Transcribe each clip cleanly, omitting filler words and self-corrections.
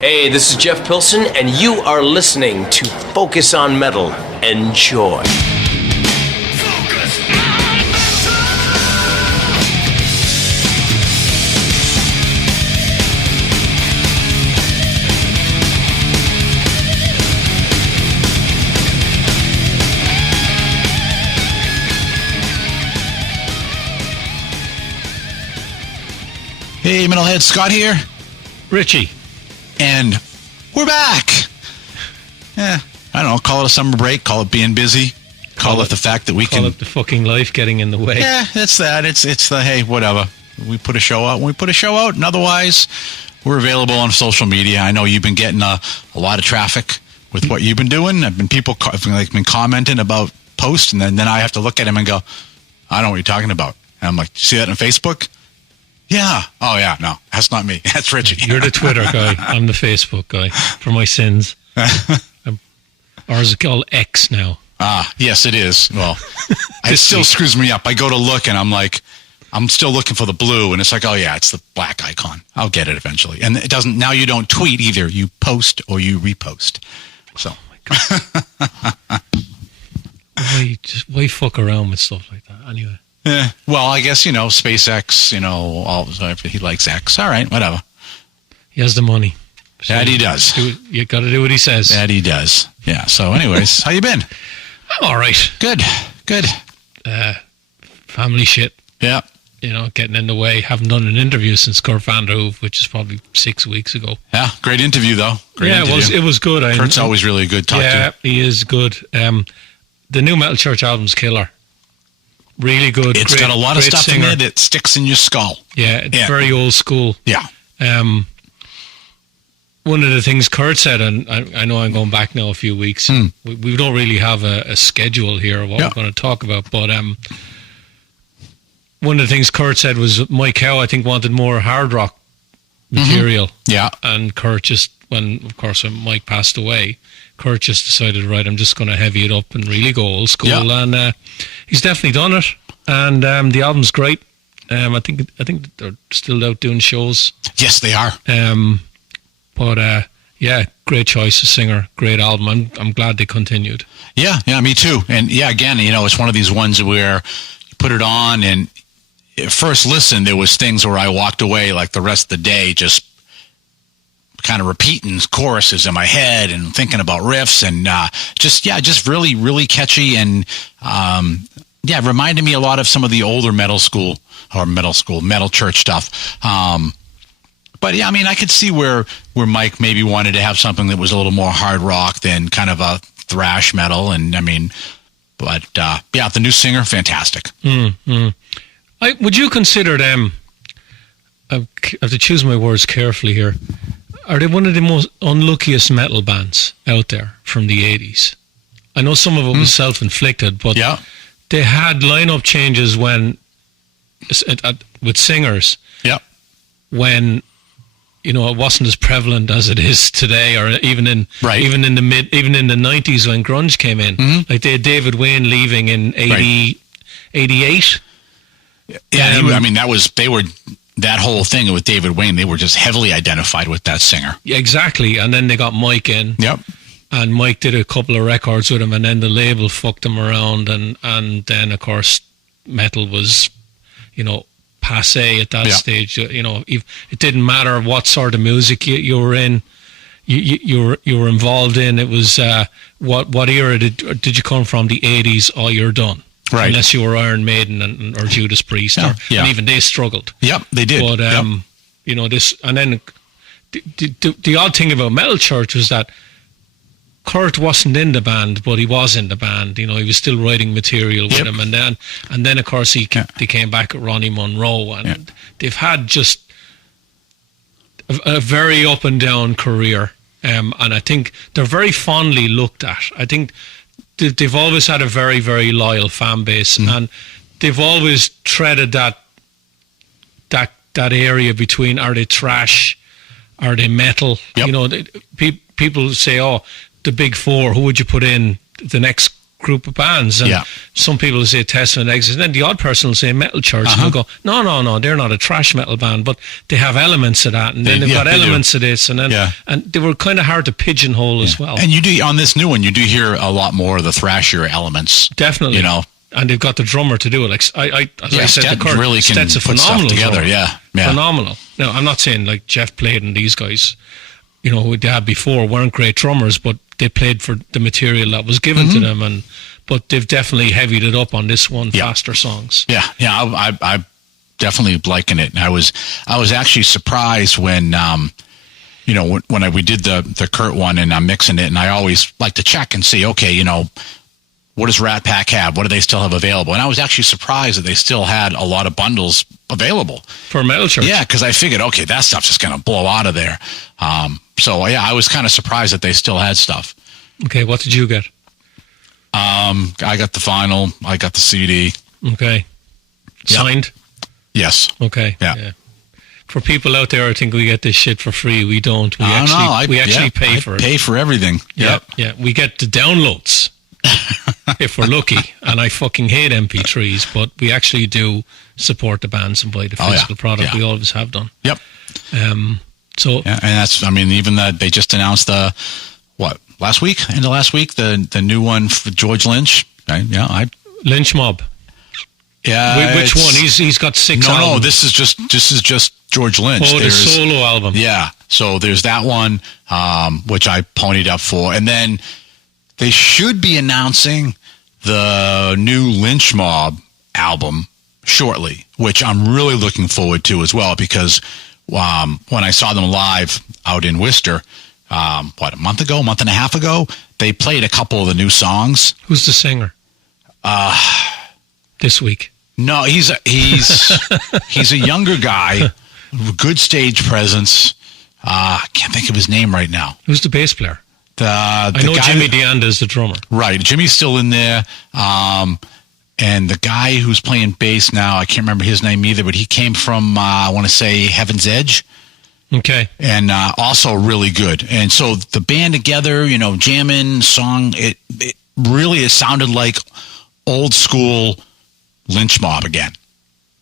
Hey, this is Jeff Pilson, and you are listening to Focus on Metal. Enjoy. Hey, metalheads, Scott here. Richie. And we're back. I don't know, call it a summer break, call it being busy, call it the fact that we call it the fucking life getting in the way. Yeah, it's that. It's the, hey, whatever. We put a show out when we put a show out, and otherwise, we're available on social media. I know you've been getting a lot of traffic with what you've been doing. People have been commenting about posts, and then I have to look at them and go, I don't know what you're talking about. And I'm like, you see that on Facebook? Yeah. Oh, yeah. No, that's not me. That's Richie. You're the Twitter guy. I'm the Facebook guy for my sins. Ours is called X now. Yes, it is. Well, it still screws me up. I go to look and I'm like, I'm still looking for the blue, and it's like, oh yeah, it's the black icon. I'll get it eventually. And it doesn't. Now you don't tweet either. You post or you repost. So. Oh my God. Why fuck around with stuff like that? Anyway. Yeah. Well, I guess, SpaceX, he likes X. All right, whatever. He has the money. So that he does. You got to do what he says. That he does. Yeah. So anyways, how you been? I'm all right. Good. Family shit. Yeah. Getting in the way. Haven't done an interview since Kurt Van der Hoof, which is probably 6 weeks ago. Yeah. Great interview, though. It was good. Kurt's always really good to talk to. Yeah, he is good. The new Metal Church album's killer. Really good. It's got a lot of stuff in there that sticks in your skull. Yeah, it's very old school. Yeah. One of the things Kurt said, and I know I'm going back now a few weeks, we don't really have a schedule here of what we're going to talk about, but one of the things Kurt said was Mike Howe, I think, wanted more hard rock material. Mm-hmm. Yeah. And Kurt just, when Mike passed away, Kurt just decided, right, I'm just going to heavy it up and really go old school. Yeah. And he's definitely done it. And the album's great. I think they're still out doing shows. Yes, they are. But great choice of singer, great album. I'm glad they continued. Yeah, me too. And yeah, again, it's one of these ones where you put it on, and at first listen, there was things where I walked away like the rest of the day just kind of repeating choruses in my head and thinking about riffs, and just really, really catchy, and reminded me a lot of some of the older metal church stuff. But yeah, I could see where Mike maybe wanted to have something that was a little more hard rock than kind of a thrash metal, and the new singer, fantastic. Would you consider them? I have to choose my words carefully here. Are they one of the most unluckiest metal bands out there from the 80s? I know some of it was self-inflicted, but they had lineup changes with singers. Yeah. When it wasn't as prevalent as it is today, or even in the 90s when grunge came in. Mm-hmm. Like they had David Wayne leaving in 88. Yeah, that whole thing with David Wayne, they were just heavily identified with that singer. Yeah, exactly. And then they got Mike in. Yep. And Mike did a couple of records with him, and then the label fucked him around, and then of course metal was, passe at that stage. It didn't matter what sort of music you were in, you were involved in. It was what era did you come from? The 80s? Oh, you're done. Right. Unless you were Iron Maiden or Judas Priest, and even they struggled. Yep, they did. But this, and then the odd thing about Metal Church was that Kurt wasn't in the band, but he was in the band. He was still writing material with him, and then of course they came back at Ronnie Monroe, and they've had just a very up and down career, and I think they're very fondly looked at. I think they've always had a very, very loyal fan base, and they've always treaded that area between, are they thrash, are they metal? Yep. People say, oh, the big four, who would you put in the next group of bands. And some people will say Testament, Exodus, and then the odd person will say Metal Church, and they'll go, no, they're not a thrash metal band, but they have elements of that, and then they've got elements of this, and then and they were kind of hard to pigeonhole as well. And you do, on this new one, you do hear a lot more of the thrashier elements. Definitely. You know. And they've got the drummer to do it. Like as I said, Stet really can Stet's a put phenomenal stuff together. drummer. Phenomenal. Now, I'm not saying like Jeff played and these guys, you know, who they had before weren't great drummers, but they played for the material that was given to them, but they've definitely heavied it up on this one, faster songs. I definitely liking it. I was actually surprised when you know, when we did the Kurt one and I'm mixing it, and I always like to check and see, okay, you know, what does Rat Pack have? What do they still have available? And I was actually surprised that they still had a lot of bundles available for Metal Church. Yeah, because I figured, okay, that stuff's just going to blow out of there. So yeah, I was kind of surprised that they still had stuff. Okay, what did you get? I got the vinyl. I got the CD. Okay, signed. Yes. Okay. Yeah. For people out there, I think we get this shit for free. We don't. We actually pay for it. Pay for everything. Yeah. We get the downloads. If we're lucky, and I fucking hate MP3s, but we actually do support the bands and buy the physical product. We always have done. Yep. So and that's, I mean, even that they just announced last week, the new one for George Lynch. Lynch Mob. Yeah. Which one? He's got 6 albums. No, this is just George Lynch. Oh, the solo album. Yeah. So there's that one, which I ponied up for, and then they should be announcing the new Lynch Mob album shortly, which I'm really looking forward to as well, because when I saw them live out in Worcester, a month and a half ago, they played a couple of the new songs. Who's the singer? This week. No, he's a younger guy, good stage presence. I can't think of his name right now. Who's the bass player? I know Jimmy DeAnda is the drummer. Right. Jimmy's still in there. And the guy who's playing bass now, I can't remember his name either, but he came from, I want to say, Heaven's Edge. Okay. And also really good. And so the band together, you know, jamming, song, it really sounded like old school Lynch Mob again.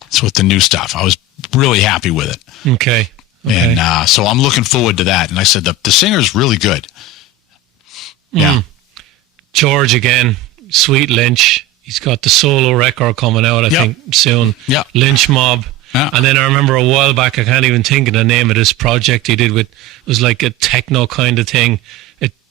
It's with the new stuff. I was really happy with it. Okay. And so I'm looking forward to that. And I said, the singer's really good. Yeah. George again, Sweet Lynch. He's got the solo record coming out, I think, soon. Yeah. Lynch Mob. Yeah. And then I remember a while back, I can't even think of the name of this project he did it was like a techno kind of thing.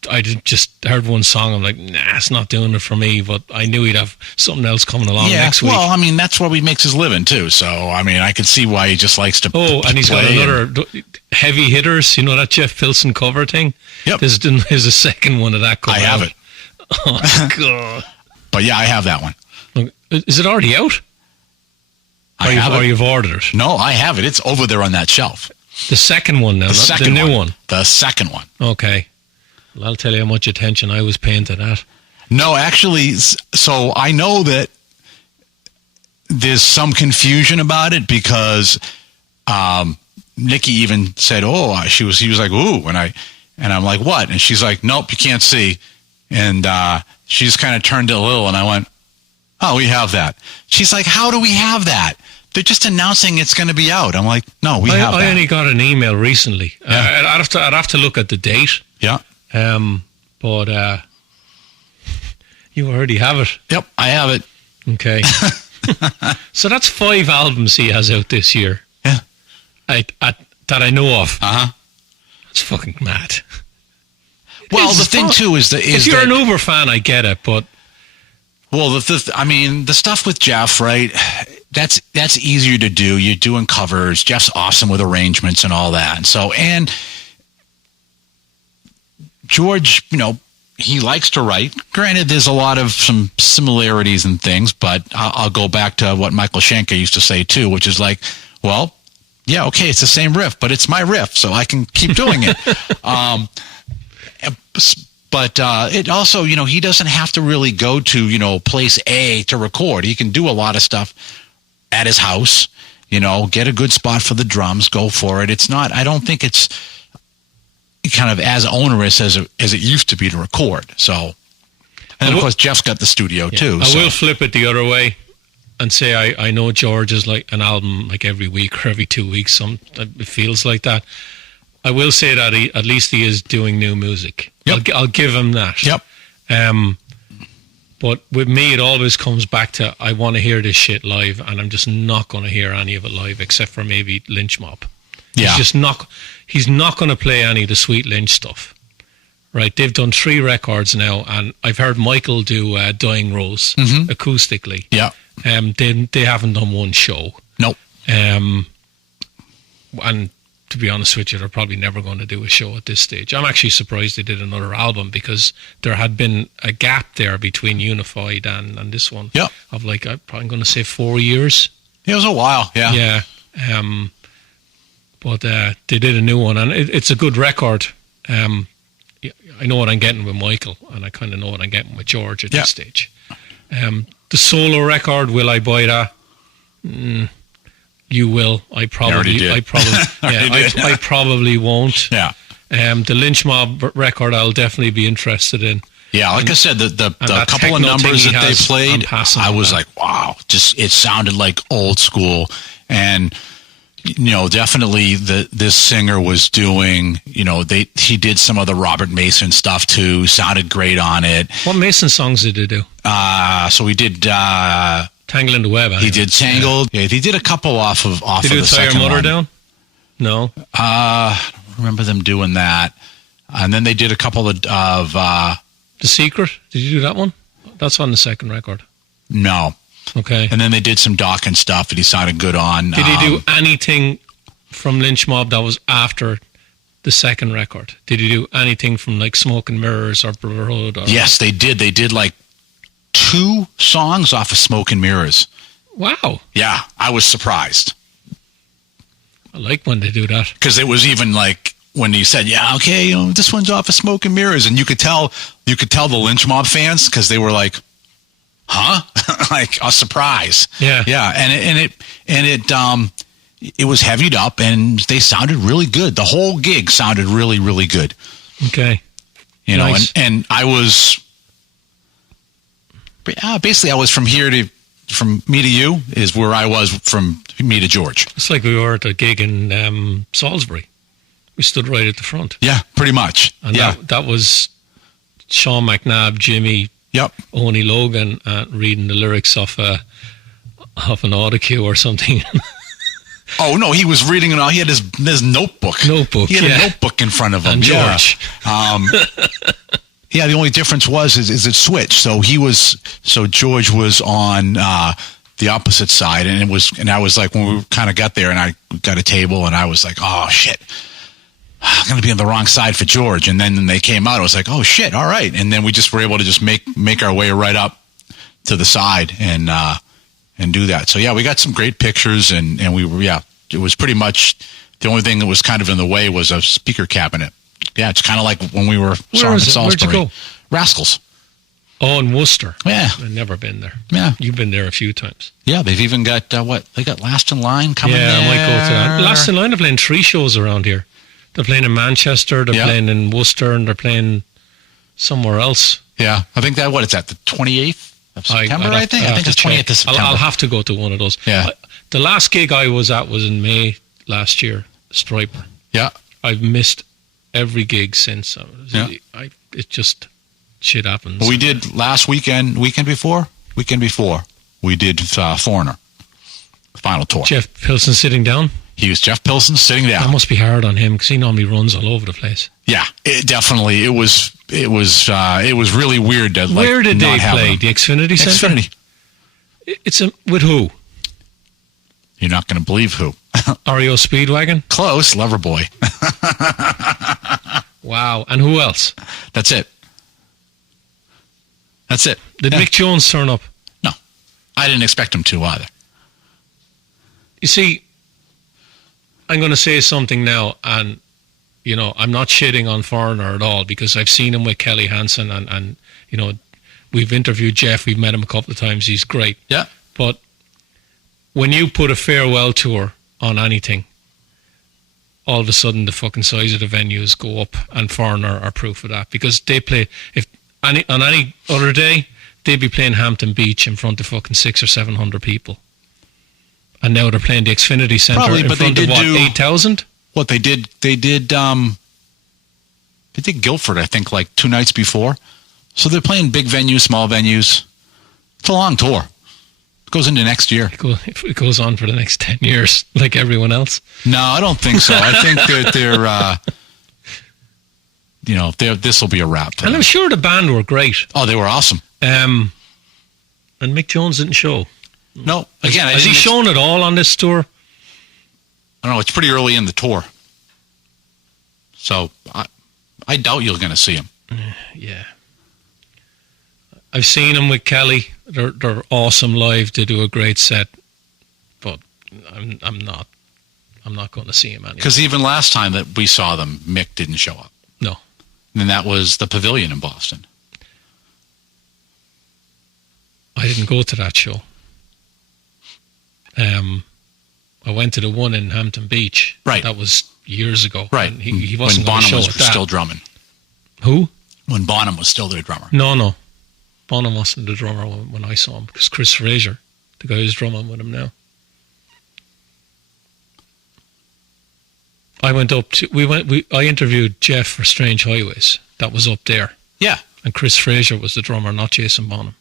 I just heard one song. I'm like, nah, it's not doing it for me. But I knew he'd have something else coming along next week. Well, I mean, that's where he makes his living too. So, I mean, I could see why he just likes to. Oh, and he's got another Heavy Hitters. You know that Jeff Pilson cover thing? Yep. There's a second one of that cover. I have it. Oh God. But yeah, I have that one. Is it already out? Or you've ordered it? No, I have it. It's over there on that shelf. The second one now, the new one. The second one. Okay. Well, I'll tell you how much attention I was paying to that. No, actually, so I know that there's some confusion about it because Nikki even said, he was like, ooh, and I'm like, what? And she's like, nope, you can't see. And she just kind of turned it a little, and I went, oh, we have that. She's like, how do we have that? They're just announcing it's going to be out. I'm like, no, we have that. I only got an email recently. Yeah. I'd have to look at the date. Yeah. But you already have it. Yep, I have it. Okay. So that's 5 albums he has out this year. Yeah. That I know of. Uh-huh. That's fucking mad. Well, the thing too is if you're an Uber fan, I get it, but well, I mean, the stuff with Jeff, right? That's easier to do. You're doing covers. Jeff's awesome with arrangements and all that. And so, and George, you know, he likes to write. Granted, there's a lot of some similarities and things, but I'll go back to what Michael Schenker used to say too, which is like, well, yeah, okay, it's the same riff, but it's my riff, so I can keep doing it. But it also, you know, he doesn't have to really go to, you know, place A to record. He can do a lot of stuff at his house, you know, get a good spot for the drums, go for it. It's not, I don't think it's kind of as onerous as it used to be to record. So And of course, Jeff's got the studio too. I will flip it the other way and say I know George is like an album like every week or every 2 weeks. It feels like that. I will say that at least he is doing new music. Yep. I'll give him that. Yep. But with me, it always comes back to I want to hear this shit live, and I'm just not going to hear any of it live except for maybe Lynch Mob. Yeah. He's not going to play any of the Sweet Lynch stuff. Right? They've done 3 records now, and I've heard Michael do Dying Rose acoustically. Yeah. They haven't done one show. Nope. And to be honest with you, they're probably never going to do a show at this stage. I'm actually surprised they did another album because there had been a gap there between Unified and this one. Yeah. Of like, I'm probably going to say 4 years. It was a while. Yeah. Yeah. But they did a new one, and it's a good record. I know what I'm getting with Michael, and I kind of know what I'm getting with George at this stage. The solo record, will I buy that? You will. I probably won't. Yeah. The Lynch Mob record, I'll definitely be interested in. Yeah, like I said, the couple of numbers that they played, I was like, wow, just it sounded like old school. And definitely this singer was doing, he did some of the Robert Mason stuff too, sounded great on it. What Mason songs did they do? So he did Tangle in the Web. He did Tangled. Yeah, he did a couple off of the second one. Did he tie Your Mother Down? No. I don't remember them doing that. And then they did a couple of The Secret. Did you do that one? That's on the second record. No. Okay. And then they did some Dawkins stuff that he sounded good on. Did he do anything from Lynch Mob that was after the second record? Did he do anything from like Smoke and Mirrors or Brotherhood? Yes, they did. They did like 2 songs off of Smoke and Mirrors. Wow. Yeah, I was surprised. I like when they do that. Because it was even like when he said, yeah, okay, this one's off of Smoke and Mirrors. And you could tell the Lynch Mob fans because they were like, huh? Like a surprise. Yeah. Yeah. And it was heavied up and they sounded really good. The whole gig sounded really, really good. Okay. Nice. And I was basically I was from me to you is where I was from me to George. It's like we were at a gig in Salisbury. We stood right at the front. Yeah, pretty much. And that was Sean McNabb, Jimmy, yep, Oni Logan reading the lyrics off an autocue or something. Oh no, he was reading it all. He had his notebook. He had a notebook in front of him. And George. Yeah, the only difference is it switched. So George was on the opposite side, and I was like, when we kind of got there, and I got a table, and I was like, oh shit, I'm going to be on the wrong side for George. And then they came out, I was like, oh shit, all right. And then we just were able to just make our way right up to the side and do that. So yeah, we got some great pictures, and we were, it was pretty much the only thing that was kind of in the way was a speaker cabinet. Yeah, it's kind of like when we were in Salisbury. Where'd you go? Rascals. Oh, in Worcester. Yeah. I've never been there. Yeah. You've been there a few times. Yeah, they've even got, they got Last in Line coming there. Yeah, I might go to that. Last in Line are playing 3 shows around here. They're playing in Manchester, they're playing in Worcester, and they're playing somewhere else. Yeah, I think it's at the 28th of September, I think. I think it's 28th of September. I'll have to go to one of those. Yeah. The last gig I was at was in May last year, Striper. Yeah. I've missed every gig since. It just shit happens. We did last weekend before, we did Foreigner, final tour. Jeff Pilson sitting down? He was Jeff Pilson sitting down. That must be hard on him because he normally runs all over the place. Yeah, it definitely. It was really weird to Where did they play? The Xfinity Center? Xfinity. It's with who? You're not going to believe who. REO Speedwagon? Close, Loverboy. Wow. And who else? That's it. Did Mick Jones turn up? No. I didn't expect him to either. You see, I'm going to say something now, and, I'm not shitting on Foreigner at all because I've seen him with Kelly Hansen, and we've interviewed Jeff. We've met him a couple of times. He's great. Yeah. But when you put a farewell tour on anything, all of a sudden the fucking size of the venues go up, and Foreigner are proof of that because they play. on any other day, they'd be playing Hampton Beach in front of fucking 600 or 700 people. And now they're playing the Xfinity Centre Probably, in but front they of did what, do 8,000? what they did. They did Guildford, I think, like 2 nights before. So they're playing big venues, small venues. It's a long tour. It goes into next year. It goes on for the next 10 years, like everyone else. No, I don't think so. I think that this will be a wrap. And I'm sure the band were great. Oh, they were awesome. And Mick Jones didn't show. No, again, has he shown at all on this tour? I don't know. It's pretty early in the tour, so I doubt you're going to see him. Yeah, I've seen him with Kelly. They're awesome live. They do a great set, but I'm not going to see him anymore. Because even last time that we saw them, Mick didn't show up. No, and that was the Pavilion in Boston. I didn't go to that show. I went to the one in Hampton Beach. Right. That was years ago. Right. And he wasn't when going to Bonham show was at that. still drumming. Who? When Bonham was still their drummer. No. Bonham wasn't the drummer when I saw him. It was Chris Fraser, the guy who's drumming with him now. I went up to, I interviewed Jeff for Strange Highways. That was up there. Yeah. And Chris Fraser was the drummer, not Jason Bonham.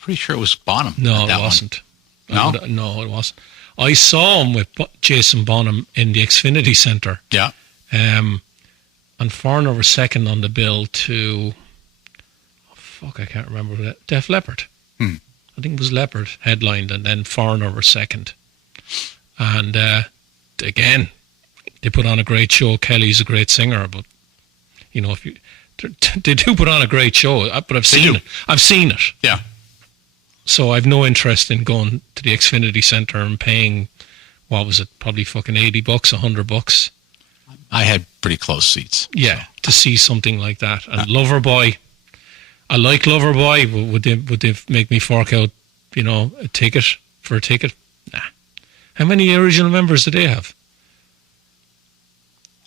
Pretty sure it was Bonham. No, it wasn't. No? No, it wasn't. I saw him with Jason Bonham in the Xfinity Centre. Yeah. And Foreigner was second on the bill to, I can't remember that. Def Leppard. I think it was Leppard headlined, and then Foreigner were second. And again, they put on a great show. Kelly's a great singer, but they do put on a great show. But I've seen it. I've seen it. Yeah. So I've no interest in going to the Xfinity Centre and paying, what was it, probably fucking $80, $100. I had pretty close seats. Yeah, to see something like that. And Loverboy, I like Loverboy. Would they make me fork out, a ticket for a ticket? Nah. How many original members do they have?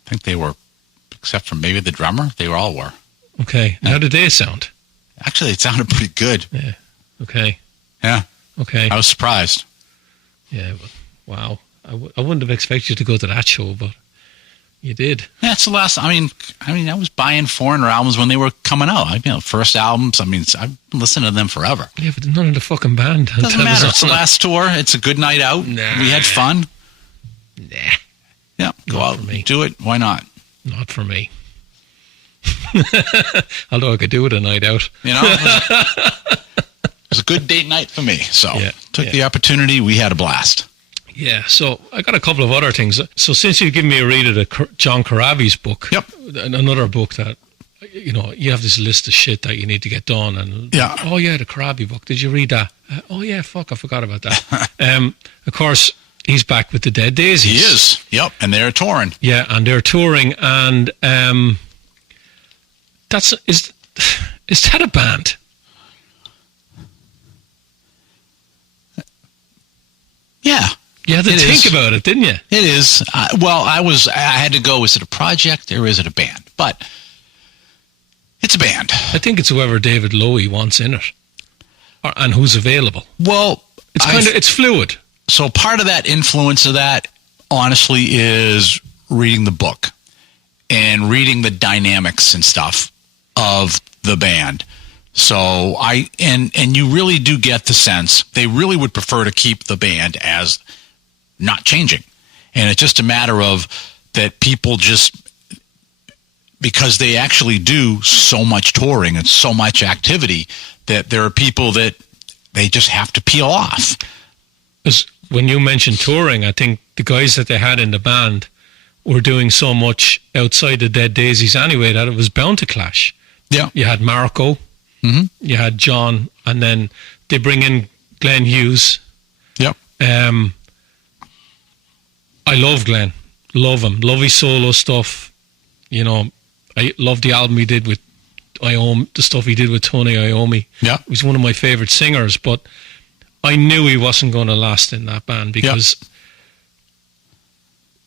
I think they were, except for maybe the drummer, they all were. Okay. And how did they sound? Actually, it sounded pretty good. Yeah. Okay. Yeah. Okay. I was surprised. Yeah. But, wow. I wouldn't have expected you to go to that show, but you did. Yeah, it's the last. I mean, I was buying Foreigner albums when they were coming out. First albums. I mean, I've listened to them forever. Yeah, but they're not in the fucking band. Doesn't matter. It's the last tour. It's a good night out. Nah. We had fun. Nah. Yeah, go Not out, for me. do it. Why not? Not for me. Although I could do it a night out. It was a good date night for me. So took the opportunity. We had a blast. Yeah, so I got a couple of other things. So since you've given me a read of the John Corabi's book, another book that, you have this list of shit that you need to get done. And the Corabi book. Did you read that? I forgot about that. Of course, he's back with the Dead Daisies. He is. Yep, and they're touring. Yeah, and they're touring, and is that a band? Yeah. You had to think about it, didn't you? It is. I had to go, is it a project or is it a band? But it's a band. I think it's whoever David Lowy wants in it, and who's available. Well, it's fluid. So part of that influence of that, honestly, is reading the book and reading the dynamics and stuff of the band. So and you really do get the sense they really would prefer to keep the band as not changing. And it's just a matter of that people just, because they actually do so much touring and so much activity, that there are people that they just have to peel off. Because when you mentioned touring, I think the guys that they had in the band were doing so much outside the Dead Daisies anyway that it was bound to clash. Yeah. You had Marco, you had John, and then they bring in Glenn Hughes. Yep. I love Glenn. Love him. Love his solo stuff. I love the album he did with Iommi, the stuff he did with Tony Iommi. Yeah. He's one of my favourite singers, but I knew he wasn't going to last in that band because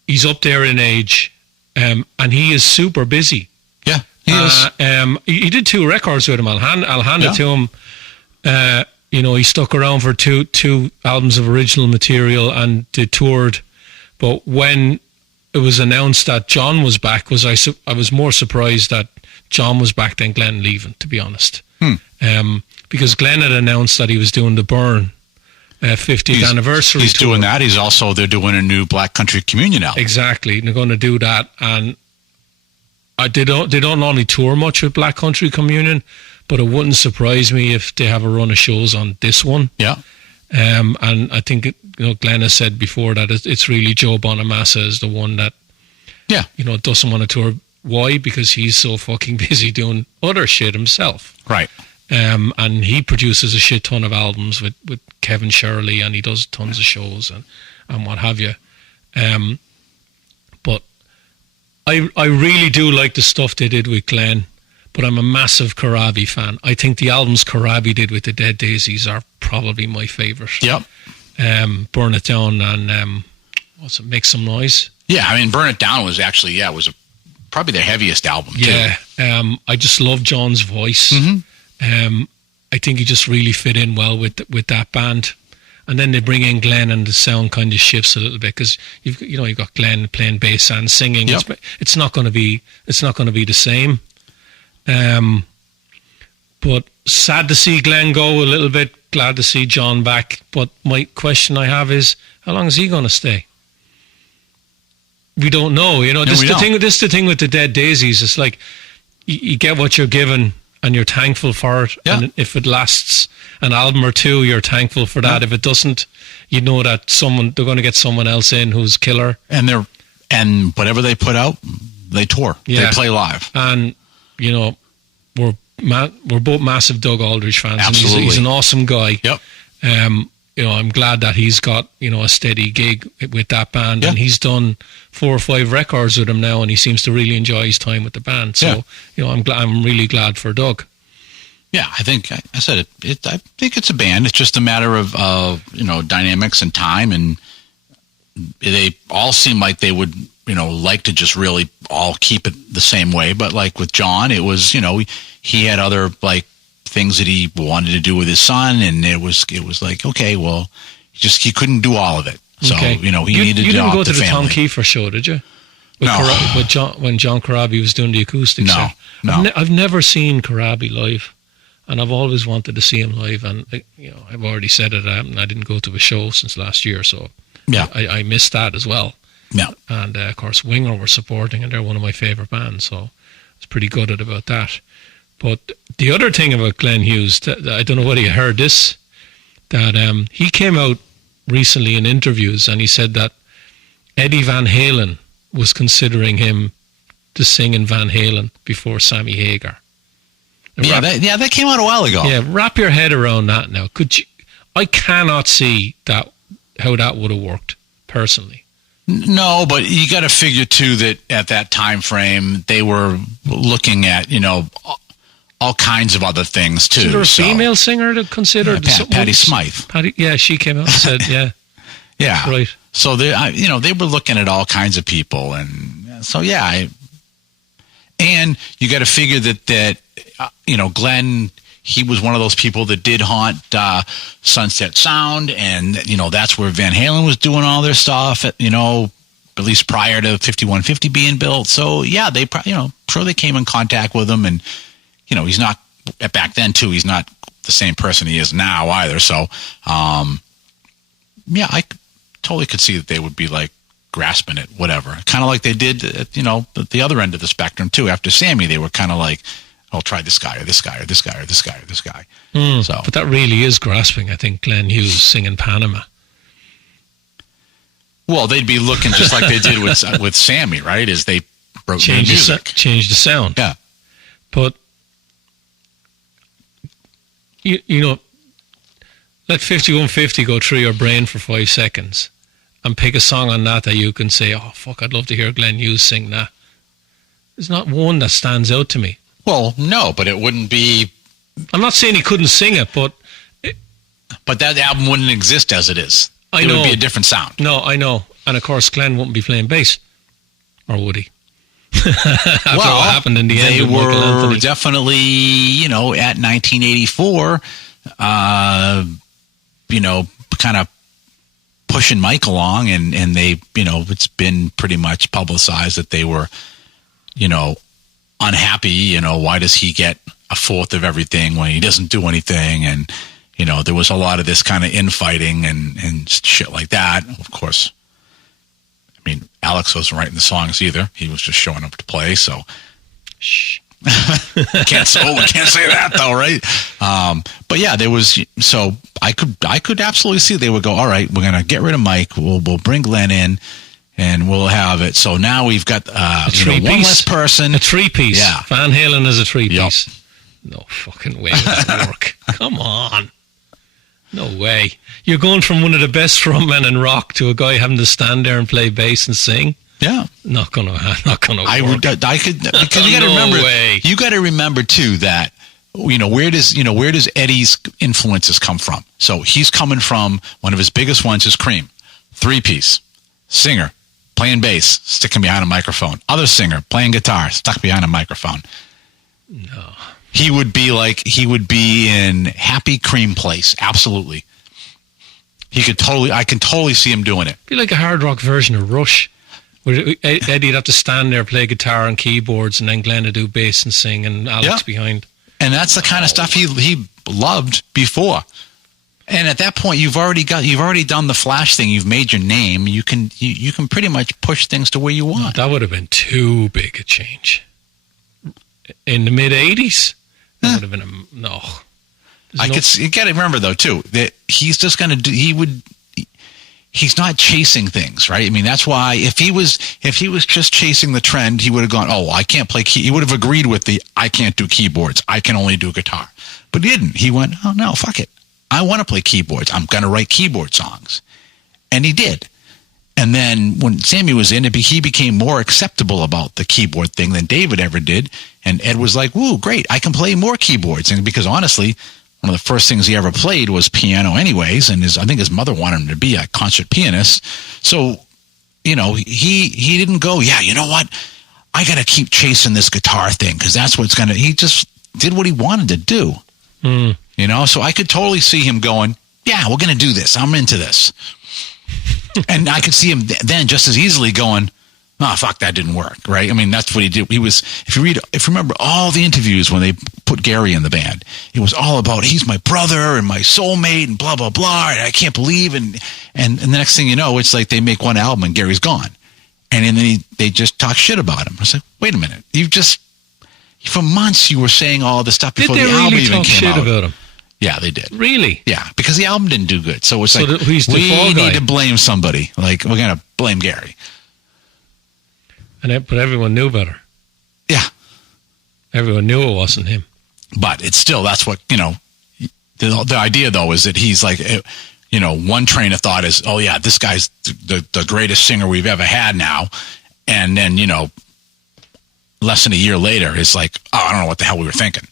he's up there in age, and he is super busy. Yeah. He did 2 records with him. I'll hand it to him. He stuck around for two albums of original material and they toured. But when it was announced that John was back, I was more surprised that John was back than Glenn leaving, to be honest. Because Glenn had announced that he was doing the Burn 50th anniversary He's tour. doing that. They're doing a new Black Country Communion album. Exactly. They're going to do that. And they don't only tour much with Black Country Communion, but it wouldn't surprise me if they have a run of shows on this one. Yeah. And I think Glenn has said before that it's really Joe Bonamassa is the one that doesn't want to tour. Why? Because he's so fucking busy doing other shit himself. Right. And he produces a shit ton of albums with Kevin Shirley, and he does tons of shows and what have you. But I really do like the stuff they did with Glenn, but I'm a massive Corabi fan. I think the albums Corabi did with the Dead Daisies are probably my favourite. Yep. Burn It Down and Make Some Noise. Yeah, I mean, Burn It Down was actually, probably their heaviest album, too. Yeah, I just love John's voice. I think he just really fit in well with that band. And then they bring in Glenn and the sound kind of shifts a little bit because you've got Glenn playing bass and singing. Yep. It's not going to be the same. But sad to see Glenn go a little bit. Glad to see John back. But my question I have is, how long is he going to stay? We don't know. This is the thing with the Dead Daisies. It's like you get what you're given and you're thankful for it. Yeah. And if it lasts an album or two, you're thankful for that. If it doesn't, you know that they're going to get someone else in who's killer. And whatever they put out, they tour. Yeah. They play live. And we're both massive Doug Aldrich fans. Absolutely. And he's an awesome guy. Yep. I'm glad that he's got a steady gig with that band, and he's done 4 or 5 records with him now, and he seems to really enjoy his time with the band. So I'm really glad for Doug. Yeah, I think I said it. I think it's a band. It's just a matter of dynamics and time, and they all seem like they would like to just really all keep it the same way. But like with John, it was he had other like things that he wanted to do with his son, and it was like, okay, well, he couldn't do all of it. So he needed to opt the family. You didn't go to the Tom Kiefer show, did you? No. When John Corabi was doing the acoustics. No. I've never seen Corabi live, and I've always wanted to see him live. And I've already said it. I didn't go to a show since last year, so I missed that as well. Yeah. And of course, Winger were supporting, and they're one of my favourite bands, so I was pretty gutted about that. But the other thing about Glenn Hughes, I don't know whether you heard this, that he came out recently in interviews and he said that Eddie Van Halen was considering him to sing in Van Halen before Sammy Hagar. That came out a while ago. Yeah, wrap your head around that now. I cannot see how that would have worked, personally. No, but you got to figure, too, that at that time frame, they were looking at, all kinds of other things, too. Is there a female singer that considered... Patti Smythe. She came out and said, yeah. Yeah. Right. So, they were looking at all kinds of people. And so, and you got to figure that Glenn, he was one of those people that did haunt Sunset Sound. And, that's where Van Halen was doing all their stuff, at least prior to 5150 being built. So, they, sure they came in contact with him. And, he's not, back then, too, he's not the same person he is now either. So, I totally could see that they would be like grasping it, whatever. Kind of like they did at, the other end of the spectrum, too. After Sammy, they were kind of like, I'll try this guy or this guy or this guy or this guy or this guy. So, but that really is grasping, I think, Glenn Hughes singing Panama. Well, they'd be looking just like they did with Sammy, right? As they wrote change music. The sound. Yeah. But, let 5150 go through your brain for 5 seconds and pick a song on that you can say, oh, fuck, I'd love to hear Glenn Hughes sing that. There's not one that stands out to me. Well, no, but it wouldn't be... I'm not saying he couldn't sing it, but... But that album wouldn't exist as it is. It would be a different sound. No, I know. And of course, Glenn wouldn't be playing bass. Or would he? After what happened in the end they with Michael were Anthony. definitely, at 1984, kind of pushing Mike along, and they, it's been pretty much publicized that they were, unhappy. Why does he get a fourth of everything when he doesn't do anything? And, there was a lot of this kind of infighting and shit like that. Of course, I mean, Alex wasn't writing the songs either. He was just showing up to play. So, shh. can't say that though, right? But yeah, there was. So I could absolutely see they would go, all right, we're gonna get rid of Mike. We'll bring Glenn in, and we'll have it. So now we've got one less person, a 3-piece. Yeah, Van Halen is a 3-piece. Yep. No fucking way would that work. Come on. No way. You're going from one of the best frontmen in rock to a guy having to stand there and play bass and sing. Yeah, not gonna work. I could, because you got to remember. Way. You got to remember too that where does Eddie's influences come from? So he's coming from one of his biggest ones is Cream, 3-piece, singer, playing bass, sticking behind a microphone. Other singer playing guitar, stuck behind a microphone. No. He would be in Happy Cream Place. Absolutely. I can totally see him doing it. Be like a hard rock version of Rush, where Eddie'd have to stand there, play guitar and keyboards, and then Glenn would do bass and sing, and Alex behind. And that's the kind of stuff he loved before. And at that point, you've already done the Flash thing. You've made your name. You can pretty much push things to where you want. That would have been too big a change. In the mid '80s, that would have been no. You got to remember though too that he's just going to do. He's not chasing things, right? I mean, that's why if he was just chasing the trend, he would have gone, oh, well, I can't play key. He would have agreed with I can't do keyboards. I can only do guitar. But he didn't. He went, oh no, fuck it. I want to play keyboards. I'm going to write keyboard songs. And he did. And then when Sammy was in, he became more acceptable about the keyboard thing than David ever did. And Ed was like, woo, great. I can play more keyboards. And because honestly, one of the first things he ever played was piano anyways. And I think his mother wanted him to be a concert pianist. So, he didn't go, yeah, you know what? I got to keep chasing this guitar thing because that's what's going to, he just did what he wanted to do. So I could totally see him going, yeah, we're going to do this. I'm into this. And I could see him then just as easily going, oh, fuck, that didn't work, right? I mean, that's what he did. He was, if you remember all the interviews when they put Gary in the band, it was all about, he's my brother and my soulmate and blah, blah, blah, and I can't believe, and the next thing you know, it's like they make one album and Gary's gone. And then they just talk shit about him. I was like, wait a minute, for months you were saying all this stuff before the album even came out. Did they really talk shit about him? Yeah, they did. Really? Yeah, because the album didn't do good. So it's like, we need to blame somebody. Like, we're going to blame Gary. But everyone knew better. Yeah. Everyone knew it wasn't him. But it's still, that's what, the idea, though, is that he's like, one train of thought is, oh, yeah, this guy's the greatest singer we've ever had now. And then, less than a year later, it's like, oh, I don't know what the hell we were thinking.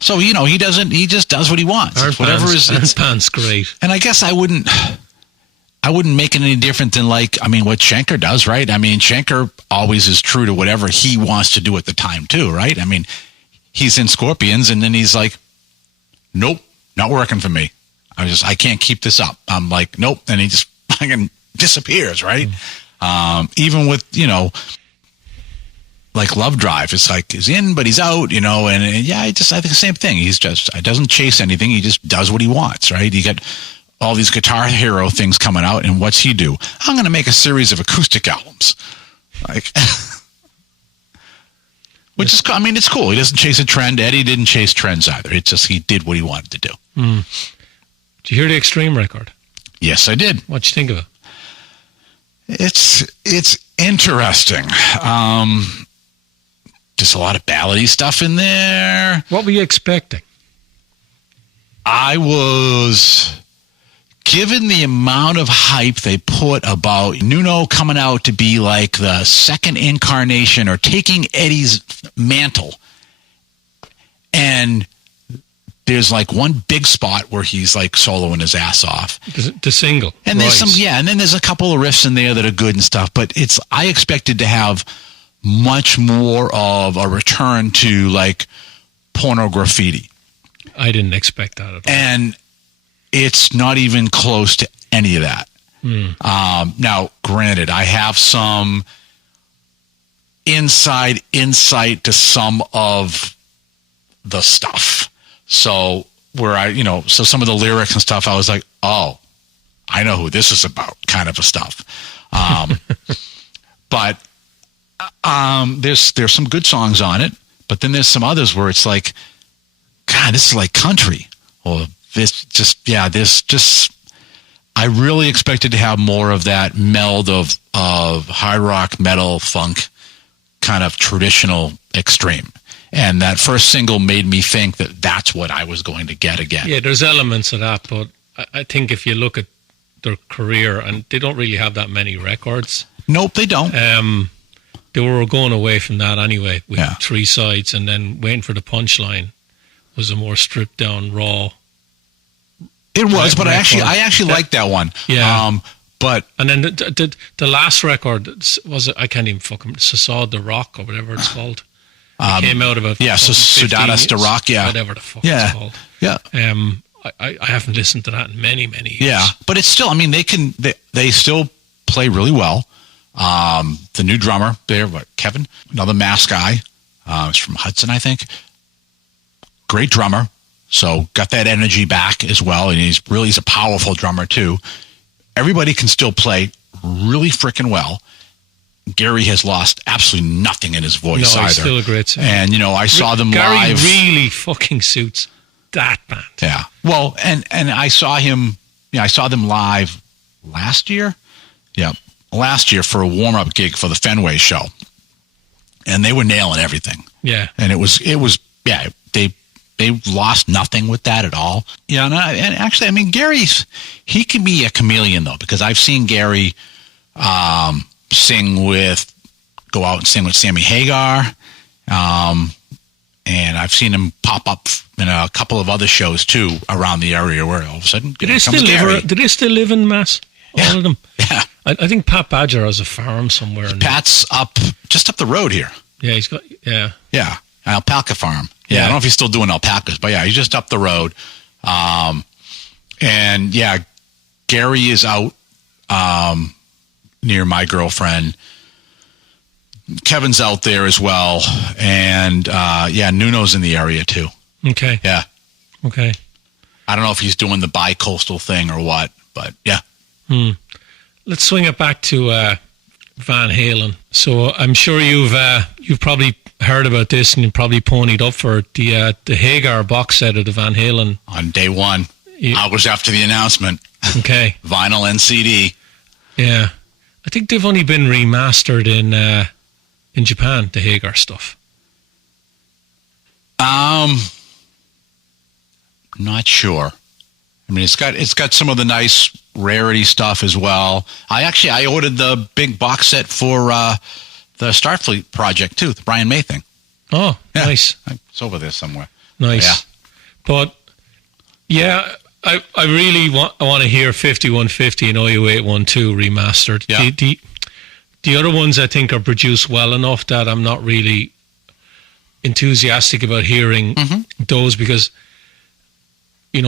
So, he just does what he wants. Whatever is pants great. And I guess I wouldn't make it any different than what Schenker does, right? I mean, Schenker always is true to whatever he wants to do at the time too, right? I mean, he's in Scorpions and then he's like, nope, not working for me. I can't keep this up. I'm like, nope. And he just fucking disappears, right? Even with, like Love Drive, it's like he's in, but he's out, and yeah, I think the same thing. He doesn't chase anything. He just does what he wants, right? You get all these Guitar Hero things coming out, and what's he do? I'm going to make a series of acoustic albums. Like, which is, it's cool. He doesn't chase a trend. Eddie didn't chase trends either. It's just he did what he wanted to do. Did you hear the Extreme record? Yes, I did. What'd you think of it? It's interesting. Just a lot of ballady stuff in there. What were you expecting? I was, given the amount of hype they put about Nuno coming out to be like the second incarnation or taking Eddie's mantle, and there's like one big spot where he's like soloing his ass off. The single. And there's Rise. and then there's a couple of riffs in there that are good and stuff, but I expected to have much more of a return to like porno graffiti. I didn't expect that at all. And it's not even close to any of that. Now, granted, I have some insight to some of the stuff. So so some of the lyrics and stuff, I was like, oh, I know who this is about, kind of a stuff. But there's some good songs on it, but then there's some others where it's like, God, this is like country. Or I really expected to have more of that meld of hard rock, metal, funk, kind of traditional extreme. And that first single made me think that that's what I was going to get again. Yeah, there's elements of that, but I think if you look at their career, and they don't really have that many records. Nope, they don't. They were going away from that anyway, with 3 sides, and then Waiting for the Punchline was a more stripped down, raw. It was, but I actually liked that one. Yeah. And then the last record was I can't even fucking Sasad the Rock or whatever it's called. It came out of a Sudadas the Rock, whatever the fuck it's called. Yeah. I haven't listened to that in many years. Yeah, but it's still. I mean, they still play really well. The new drummer there, Kevin, another Mass guy. He's from Hudson, I think. Great drummer. So got that energy back as well, and he's a powerful drummer too. Everybody can still play really freaking well. Gary has lost absolutely nothing in his voice either. He's still a great singer. And I saw them Gary live. Gary really fucking suits that band. Yeah. Well, and I saw him. I saw them live last year. Yeah, last year for a warm-up gig for the Fenway show, and they were nailing everything. Yeah. And it was they lost nothing with that at all. Yeah, and actually, I mean, he can be a chameleon though, because I've seen Gary go out and sing with Sammy Hagar, and I've seen him pop up in a couple of other shows too around the area where all of a sudden do they still live in Mass? All of them. Yeah, I think Pat Badger has a farm somewhere. Pat's just up the road here. Yeah, he's got an alpaca farm. Yeah, I don't know if he's still doing alpacas, but yeah, he's just up the road. And yeah, Gary is out near my girlfriend. Kevin's out there as well, and Nuno's in the area too. Okay. Yeah. Okay. I don't know if he's doing the bi-coastal thing or what, but yeah. Let's swing it back to Van Halen. So I'm sure you've probably heard about this, and you probably ponied up for it. The Hagar box set of the Van Halen on day one, hours after the announcement. Okay. Vinyl and CD. Yeah, I think they've only been remastered in Japan. The Hagar stuff. Not sure. I mean, it's got some of the nice rarity stuff as well. I ordered the big box set for the Starfleet project too, the Brian May thing. Oh, yeah. Nice. It's over there somewhere. Nice. Yeah. But yeah, I really want to hear 5150 and OU 812 remastered. Yeah. The other ones I think are produced well enough that I'm not really enthusiastic about hearing those, because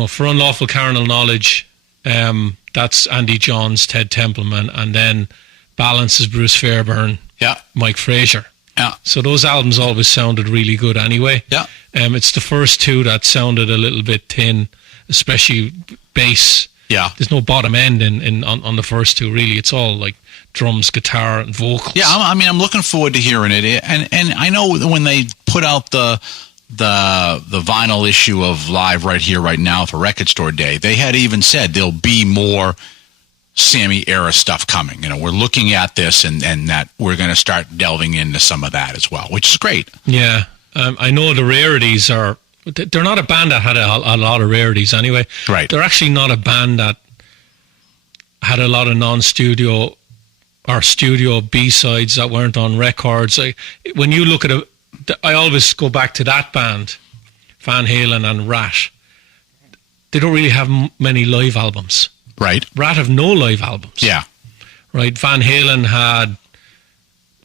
for Unlawful Carnal Knowledge, that's Andy Johns, Ted Templeman, and then Balance is Bruce Fairbairn, Mike Frazier. Yeah. So those albums always sounded really good anyway. Yeah. It's the first two that sounded a little bit thin, especially bass. Yeah. There's no bottom end on the first two really. It's all like drums, guitar, and vocals. Yeah, I'm looking forward to hearing it. And I know when they put out the vinyl issue of Live Right Here, Right Now for Record Store Day, they had even said there'll be more Sammy era stuff coming. We're looking at this and that we're going to start delving into some of that as well, which is great. Yeah. I know the rarities they're not a band that had a lot of rarities anyway. Right. They're actually not a band that had a lot of non-studio or studio B-sides that weren't on records. When you look at I always go back to that band, Van Halen and Rat. they don't really have many live albums. Right. Rat have no live albums. Yeah. Right. Van Halen had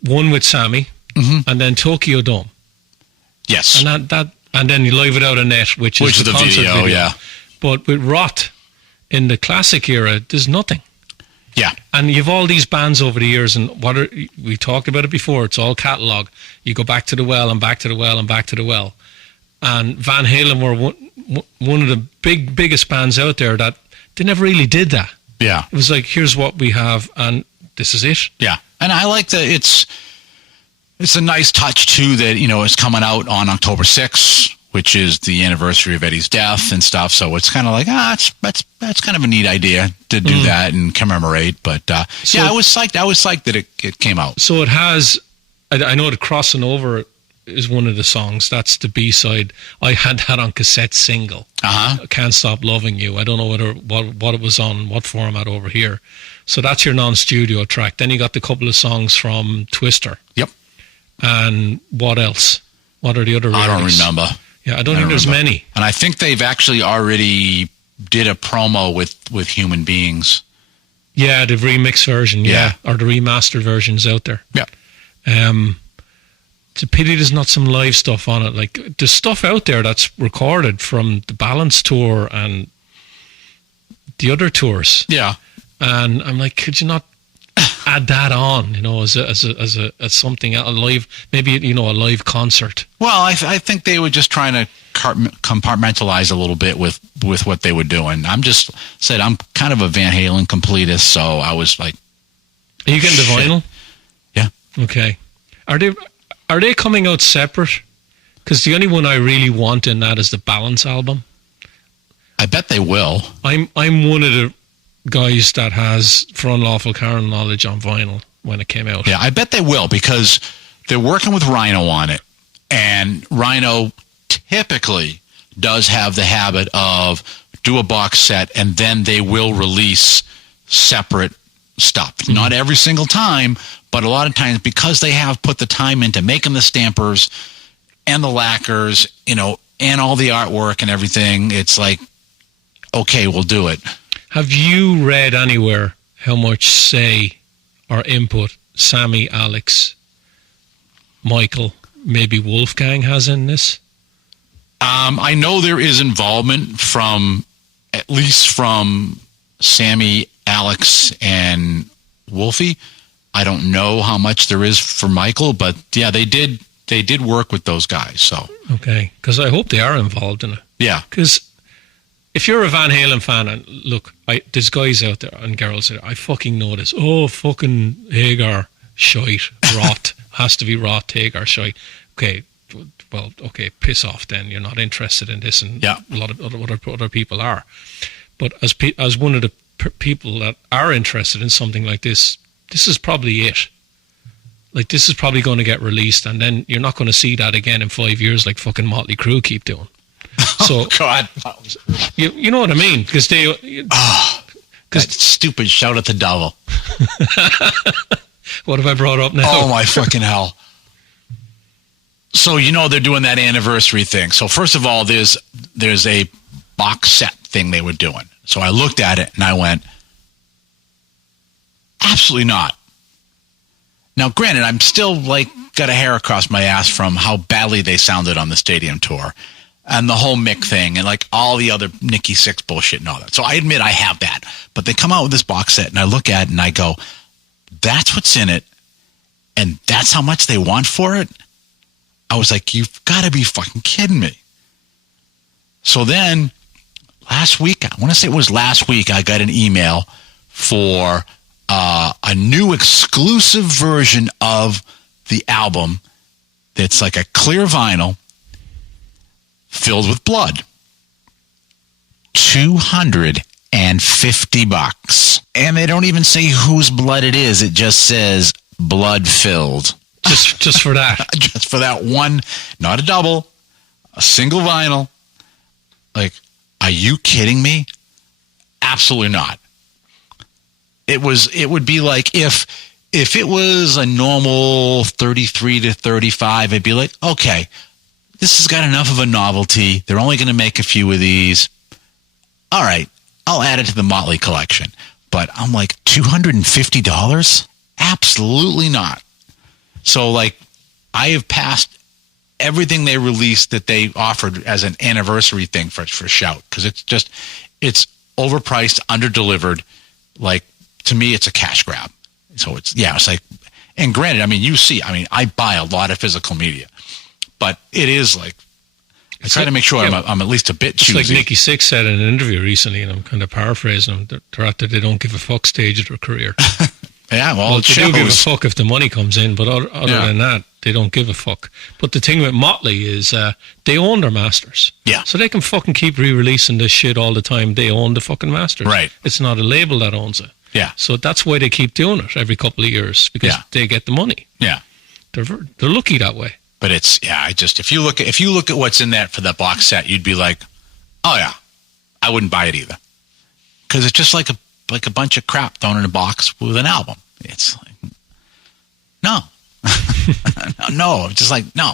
one with Sammy, and then Tokyo Dome. Yes. And then you Live Without a Net, which is the concert video. Yeah. But with Rot in the classic era, there's nothing. Yeah. And you've all these bands over the years, and we talked about it before, it's all catalogue. You go back to the well and back to the well and back to the well. And Van Halen were one of the biggest bands out there that they never really did that. Yeah. It was like, here's what we have, and this is it. Yeah. And I like that it's a nice touch, too, that, it's coming out on October 6th, which is the anniversary of Eddie's death and stuff. So it's kind of like, that's kind of a neat idea to do that and commemorate. But, I was psyched. I was psyched that it came out. So it has, I know the Crossing Over is one of the songs. That's the B-side. I had that on cassette single. Can't Stop Loving You. I don't know what it was on, what format over here. So that's your non-studio track. Then you got the couple of songs from Twister. Yep. And what else? What are the other releases? I don't remember. Yeah, I don't think there's many. And I think they've actually already did a promo with Human Beings. Yeah, the remix version, or the remastered version's out there. Yeah. It's a pity there's not some live stuff on it. Like, there's stuff out there that's recorded from the Balance tour and the other tours. Yeah. And I'm like, could you not add that on, as something, a live, maybe, a live concert? Well, I think they were just trying to compartmentalize a little bit with what they were doing. I'm kind of a Van Halen completist, so I was like, are you getting the vinyl? Yeah. Okay. Are they coming out separate? Because the only one I really want in that is the Balance album. I bet they will. I'm one of the guys that has For Unlawful Carnal Knowledge on vinyl when it came out. Yeah, I bet they will, because they're working with Rhino on it. And Rhino typically does have the habit of do a box set and then they will release separate stuff. Not every single time, but a lot of times, because they have put the time into making the stampers and the lacquers, and all the artwork and everything, it's like, okay, we'll do it. Have you read anywhere how much say or input Sammy, Alex, Michael, maybe Wolfgang has in this? I know there is involvement at least from Sammy, Alex, and Wolfie. I don't know how much there is for Michael, but yeah, they did work with those guys. So okay, because I hope they are involved in it. Yeah, because if you're a Van Halen fan, and look, there's guys out there and girls out there, I fucking know this. Oh, fucking Hagar, shite, rot, has to be rot, Hagar, shite. Okay, well, okay, piss off then. You're not interested in this, and a lot of other people are. But as one of the people that are interested in something like this, this is probably it. Like, this is probably going to get released, and then you're not going to see that again in 5 years, like fucking Motley Crue keep doing. So, God, you know what I mean? Because that stupid shout at the devil. What have I brought up now? Oh my fucking hell! So they're doing that anniversary thing. So first of all, there's a box set thing they were doing. So I looked at it and I went, absolutely not. Now, granted, I'm still got a hair across my ass from how badly they sounded on the stadium tour. And the whole Mick thing and all the other Nikki Sixx bullshit and all that. So I admit I have that. But they come out with this box set and I look at it and I go, that's what's in it. And that's how much they want for it? I was like, you've got to be fucking kidding me. So then last week, I want to say it was last week, I got an email for a new exclusive version of the album that's like a clear vinyl filled with blood. $250. And they don't even say whose blood it is. It just says blood filled. Just for that. Just for that one, not a double, a single vinyl. Like, are you kidding me? Absolutely not. It would be like if it was a normal 33 to 35, it'd be like, okay, this has got enough of a novelty. They're only going to make a few of these. all right, I'll add it to the Motley collection. But I'm like, $250? Absolutely not. So, like, I have passed everything they released that they offered as an anniversary thing for Shout, because it's overpriced, underdelivered. Like, to me, it's a cash grab. So it's like, and granted, I mean, I buy a lot of physical media, but it is like, I try to make sure I'm at least a bit choosy. It's like Nikki Sixx said in an interview recently, and I'm kind of paraphrasing them, they're at the they don't give a fuck stage of their career. Yeah, well, they do give a fuck if the money comes in, but other than that, they don't give a fuck. But the thing with Motley is they own their masters. Yeah. So they can fucking keep re-releasing this shit all the time. They own the fucking masters. Right. It's not a label that owns it. Yeah. So that's why they keep doing it every couple of years, because they get the money. Yeah. They're lucky that way. But it's, if you look at what's in that for that box set, you'd be like, oh yeah, I wouldn't buy it either. Because it's just like a bunch of crap thrown in a box with an album. It's like, no. No, just like, no.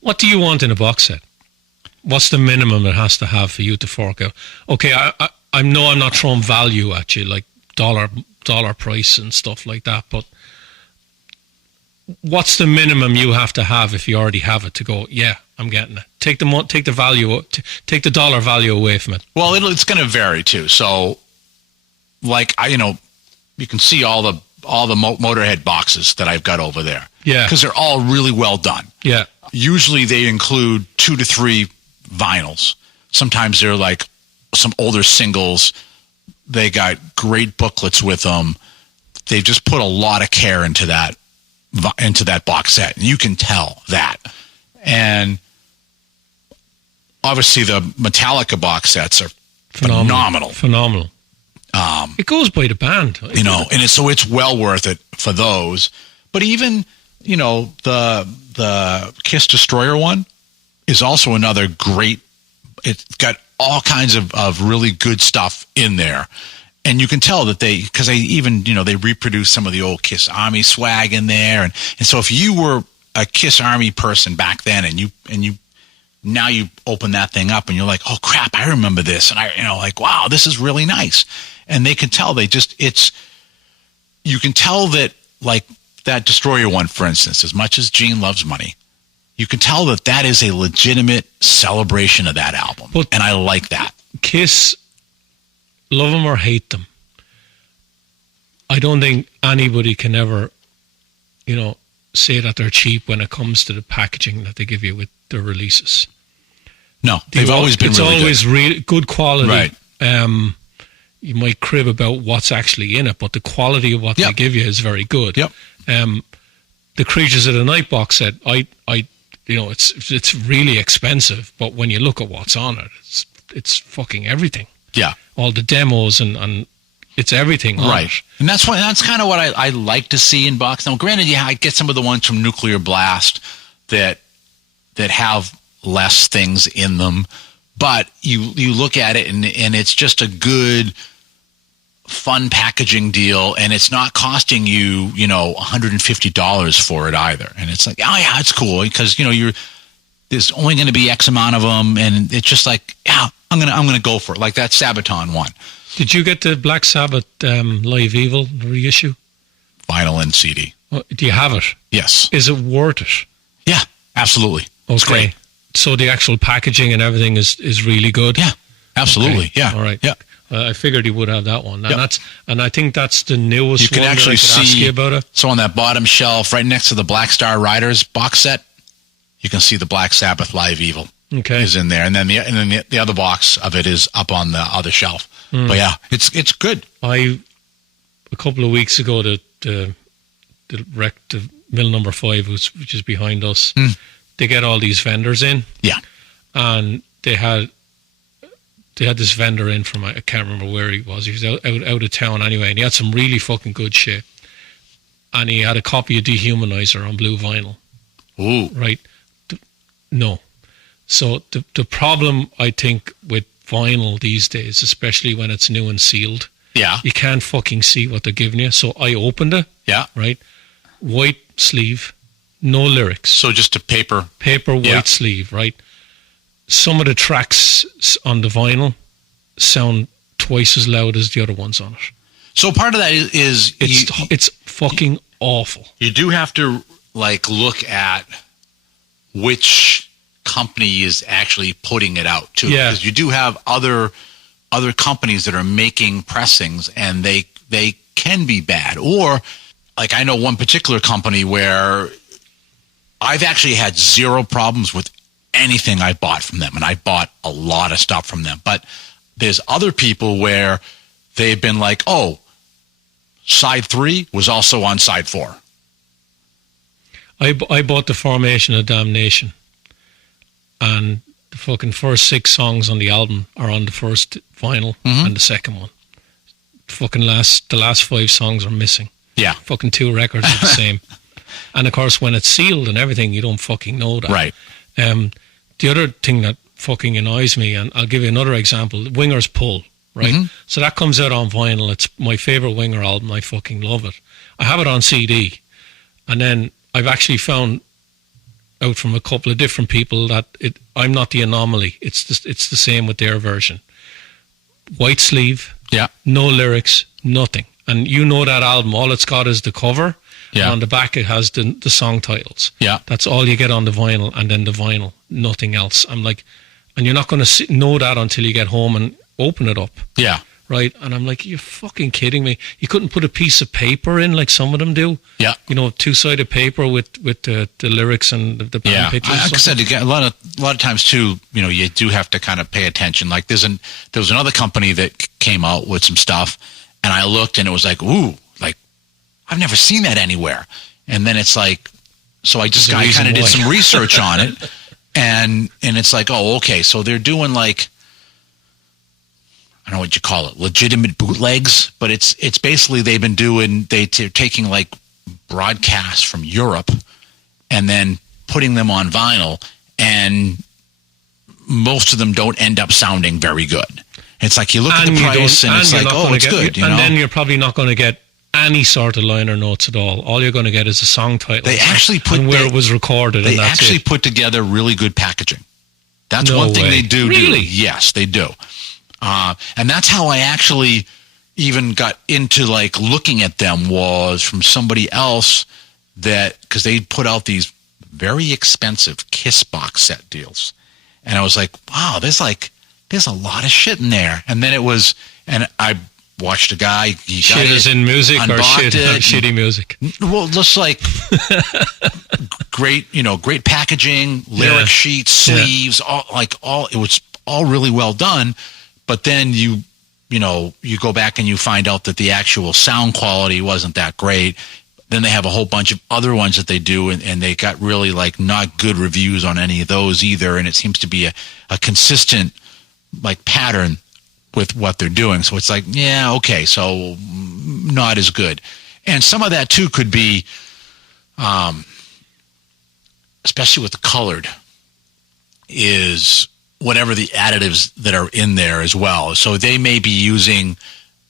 What do you want in a box set? What's the minimum it has to have for you to fork out? Okay, I know I'm not throwing value at you, like dollar price and stuff like that, but what's the minimum you have to have if you already have it to go, yeah, I'm getting it? Take the value, take the dollar value away from it. Well, it's going to vary too. So, like, you can see all the Motorhead boxes that I've got over there. Yeah. Because they're all really well done. Yeah. Usually they include 2 to 3 vinyls. Sometimes they're like some older singles. They got great booklets with them. They've just put a lot of care into that box set. And you can tell that. And obviously the Metallica box sets are phenomenal. Phenomenal. It goes by the band. And so it's well worth it for those. But even, the Kiss Destroyer one is also another great, it's got all kinds of really good stuff in there. And you can tell that because they even, they reproduce some of the old Kiss Army swag in there. And so if you were a Kiss Army person back then and you now you open that thing up and you're like, oh crap, I remember this. And like, wow, this is really nice. And they can tell you can tell that, like that Destroyer one, for instance, as much as Gene loves money, you can tell that is a legitimate celebration of that album. And I like that. Kiss, love them or hate them, I don't think anybody can ever, say that they're cheap when it comes to the packaging that they give you with their releases. No, they've always been really good. It's always really good quality. Right. You might crib about what's actually in it, but the quality of what they give you is very good. Yep. The Creatures of the Night box set, it's really expensive, but when you look at what's on it, it's fucking everything. Yeah. All the demos and it's everything. Right. And that's kind of what I like to see in box. Now, granted, I get some of the ones from Nuclear Blast that have less things in them, but you look at it and it's just a good, fun packaging deal, and it's not costing you, $150 for it either. And it's like, oh yeah, it's cool because there's only going to be X amount of them, and it's just like, yeah, I'm gonna go for it. Like that Sabaton one. Did you get the Black Sabbath Live Evil reissue? Vinyl and CD. Do you have it? Yes. Is it worth it? Yeah, absolutely. Okay. It's great. So the actual packaging and everything is really good? Yeah, absolutely. Okay. Yeah. All right. Yeah. I figured he would have that one. And I think that's the newest you can one actually that I could ask you about it. So on that bottom shelf, right next to the Black Star Riders box set, you can see the Black Sabbath Live Evil is in there. And then the other box of it is up on the other shelf. But yeah, it's good. A couple of weeks ago, the mill number 5, which is behind us, they get all these vendors in. Yeah. And they had this vendor in from, I can't remember where he was. He was out of town anyway, and he had some really fucking good shit. And he had a copy of Dehumanizer on blue vinyl. Ooh. Right? No. So the problem, I think, with vinyl these days, especially when it's new and sealed, you can't fucking see what they're giving you. So I opened it. Yeah. Right? White sleeve, no lyrics. So just a paper white sleeve, right? Some of the tracks on the vinyl sound twice as loud as the other ones on it. So part of that is it's fucking awful. You do have to like look at which company is actually putting it out too, because you do have other companies that are making pressings, and they can be bad. Or like I know one particular company where I've actually had zero problems with anything I bought from them, and I bought a lot of stuff from them. But there's other people where they've been like, oh, side 3 was also on side 4. I bought the Formation of Damnation, and the fucking first 6 songs on the album are on the first vinyl and the second one. The last 5 songs are missing. Yeah. Fucking 2 records are the same. And of course, when it's sealed and everything, you don't fucking know that. Right. The other thing that fucking annoys me, and I'll give you another example, Winger's Pull, right? So that comes out on vinyl. It's my favorite Winger album. I fucking love it. I have it on CD. And then I've actually found out from a couple of different people that I'm not the anomaly. It's the same with their version. White sleeve, no lyrics, nothing. And you know that album, all it's got is the cover. Yeah. And on the back it has the song titles. Yeah. That's all you get on the vinyl, and then the vinyl, nothing else. I'm like, and you're not going to know that until you get home and open it up. Yeah. Right? And I'm like, you're fucking kidding me. You couldn't put a piece of paper in like some of them do? Yeah. You know, 2-sided paper with the lyrics and the band pictures. Like I said, a lot of times too, you know, you do have to kind of pay attention. Like there was another company that came out with some stuff, and I looked and it was like, ooh, like I've never seen that anywhere. And then it's like, so I kind of did some research on it, and it's like, oh, okay, so they're doing like, I don't know what you call it, legitimate bootlegs, but it's basically they're taking like broadcasts from Europe and then putting them on vinyl, and most of them don't end up sounding very good. It's like you look at the price and it's like, oh, it's good. And then you're probably not going to get any sort of liner notes at all. All you're going to get is a song title. They actually where it was recorded. They actually put together really good packaging. That's one thing they do. Really? Yes, they do. And that's how I actually even got into like looking at them, was from somebody else because they put out these very expensive Kiss box set deals. And I was like, wow, there's a lot of shit in there. And then and I watched a guy. Shit is in music or shitty music? Well, just like great packaging, lyric sheets, sleeves, it was all really well done. But then you go back and you find out that the actual sound quality wasn't that great. Then they have a whole bunch of other ones that they do, and they got really like not good reviews on any of those either. And it seems to be a consistent like pattern with what they're doing. So it's like, yeah, okay, so not as good. And some of that too could be, especially with the colored, is whatever the additives that are in there as well. So they may be using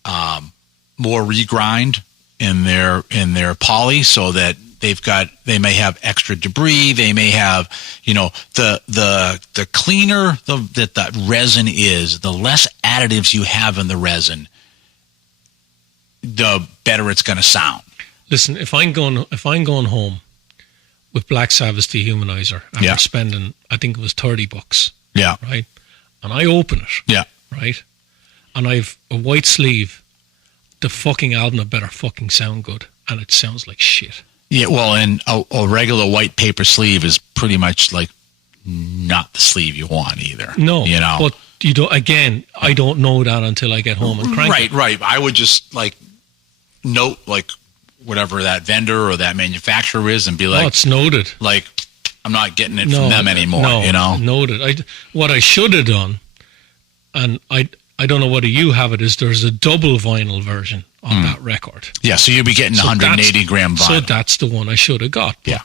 more regrind in their poly, so that they may have extra debris. They may have, the cleaner that resin is, the less additives you have in the resin, the better it's going to sound. Listen, if I'm going home with Black Sabbath Dehumanizer after spending, I think it was $30. Yeah. Right? And I open it. Yeah. Right? And I've a white sleeve. The fucking album had better fucking sound good. And it sounds like shit. Yeah, well, and a regular white paper sleeve is pretty much like not the sleeve you want either. No. But you don't, again, I don't know that until I get home and crank it. Right. I would just like note like whatever that vendor or that manufacturer is and be like, oh, it's noted. Like, I'm not getting it from them anymore, Noted. What I should have done, and I don't know whether you have it, is there's a double vinyl version on that record. Yeah, so you'll be getting 180 gram vinyl. So that's the one I should have got. Yeah.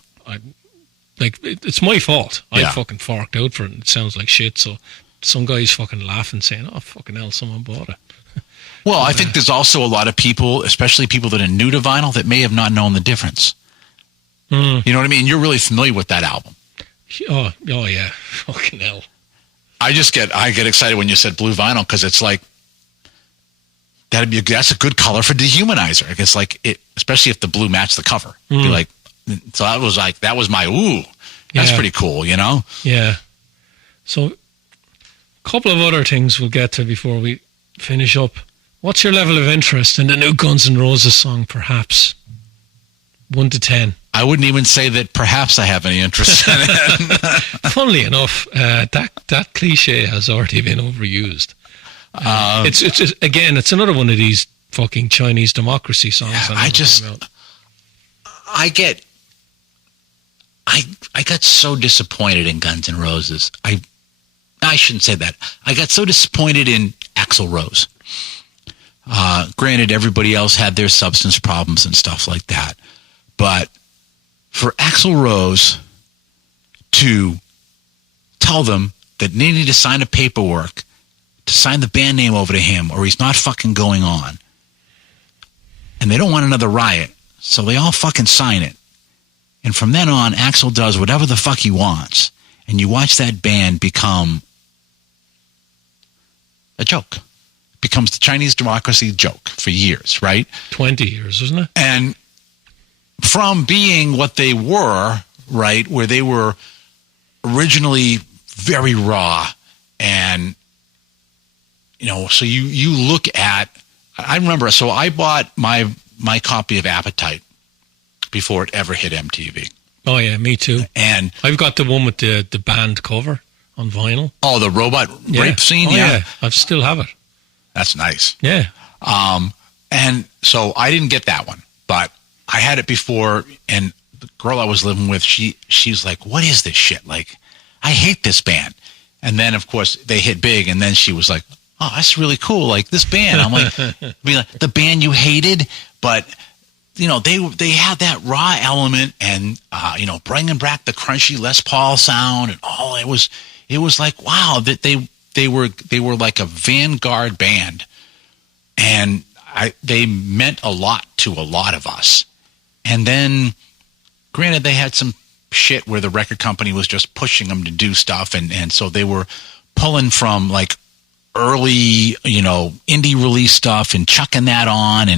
It's my fault. I fucking forked out for it, and it sounds like shit, so some guy's fucking laughing saying, oh, fucking hell, someone bought it. Well, I think there's also a lot of people, especially people that are new to vinyl, that may have not known the difference. You know what I mean? You're really familiar with that album. Oh yeah. Fucking hell. I get excited when you said blue vinyl, because it's like that's a good color for Dehumanizer. I guess like it, especially if the blue matched the cover. Be like, so that was my ooh. That's pretty cool, you know? Yeah. So, a couple of other things we'll get to before we finish up. What's your level of interest in the new Guns N' Roses song, Perhaps? 1 to 10. I wouldn't even say that perhaps I have any interest in it. Funnily enough, that cliche has already been overused. It's another one of these fucking Chinese democracy songs. Yeah, I got so disappointed in Guns N' Roses. I shouldn't say that. I got so disappointed in Axl Rose. Granted, everybody else had their substance problems and stuff like that. But for Axl Rose to tell them that they need to sign a paperwork to sign the band name over to him or he's not fucking going on. And they don't want another riot. So they all fucking sign it. And from then on, Axl does whatever the fuck he wants. And you watch that band become a joke. Becomes the Chinese democracy joke for years, right? 20 years, isn't it? And from being what they were, right, where they were originally very raw and, you know, so you look at, I remember, so I bought my copy of Appetite before it ever hit MTV. Oh, yeah, me too. And I've got the one with the band cover on vinyl. Oh, the robot rape scene? Oh, yeah. I still have it. That's nice. Yeah. And so I didn't get that one, but I had it before, and the girl I was living with, she's like, what is this shit? Like, I hate this band. And then, of course, they hit big, and then she was like, oh, that's really cool. Like, this band. I'm like, the band you hated, but, you know, they had that raw element and, you know, bringing back the crunchy Les Paul sound and all. It was like, wow, that they were like a vanguard band, and they meant a lot to a lot of us. And then, granted, they had some shit where the record company was just pushing them to do stuff, and so they were pulling from like early, you know, indie release stuff and chucking that on,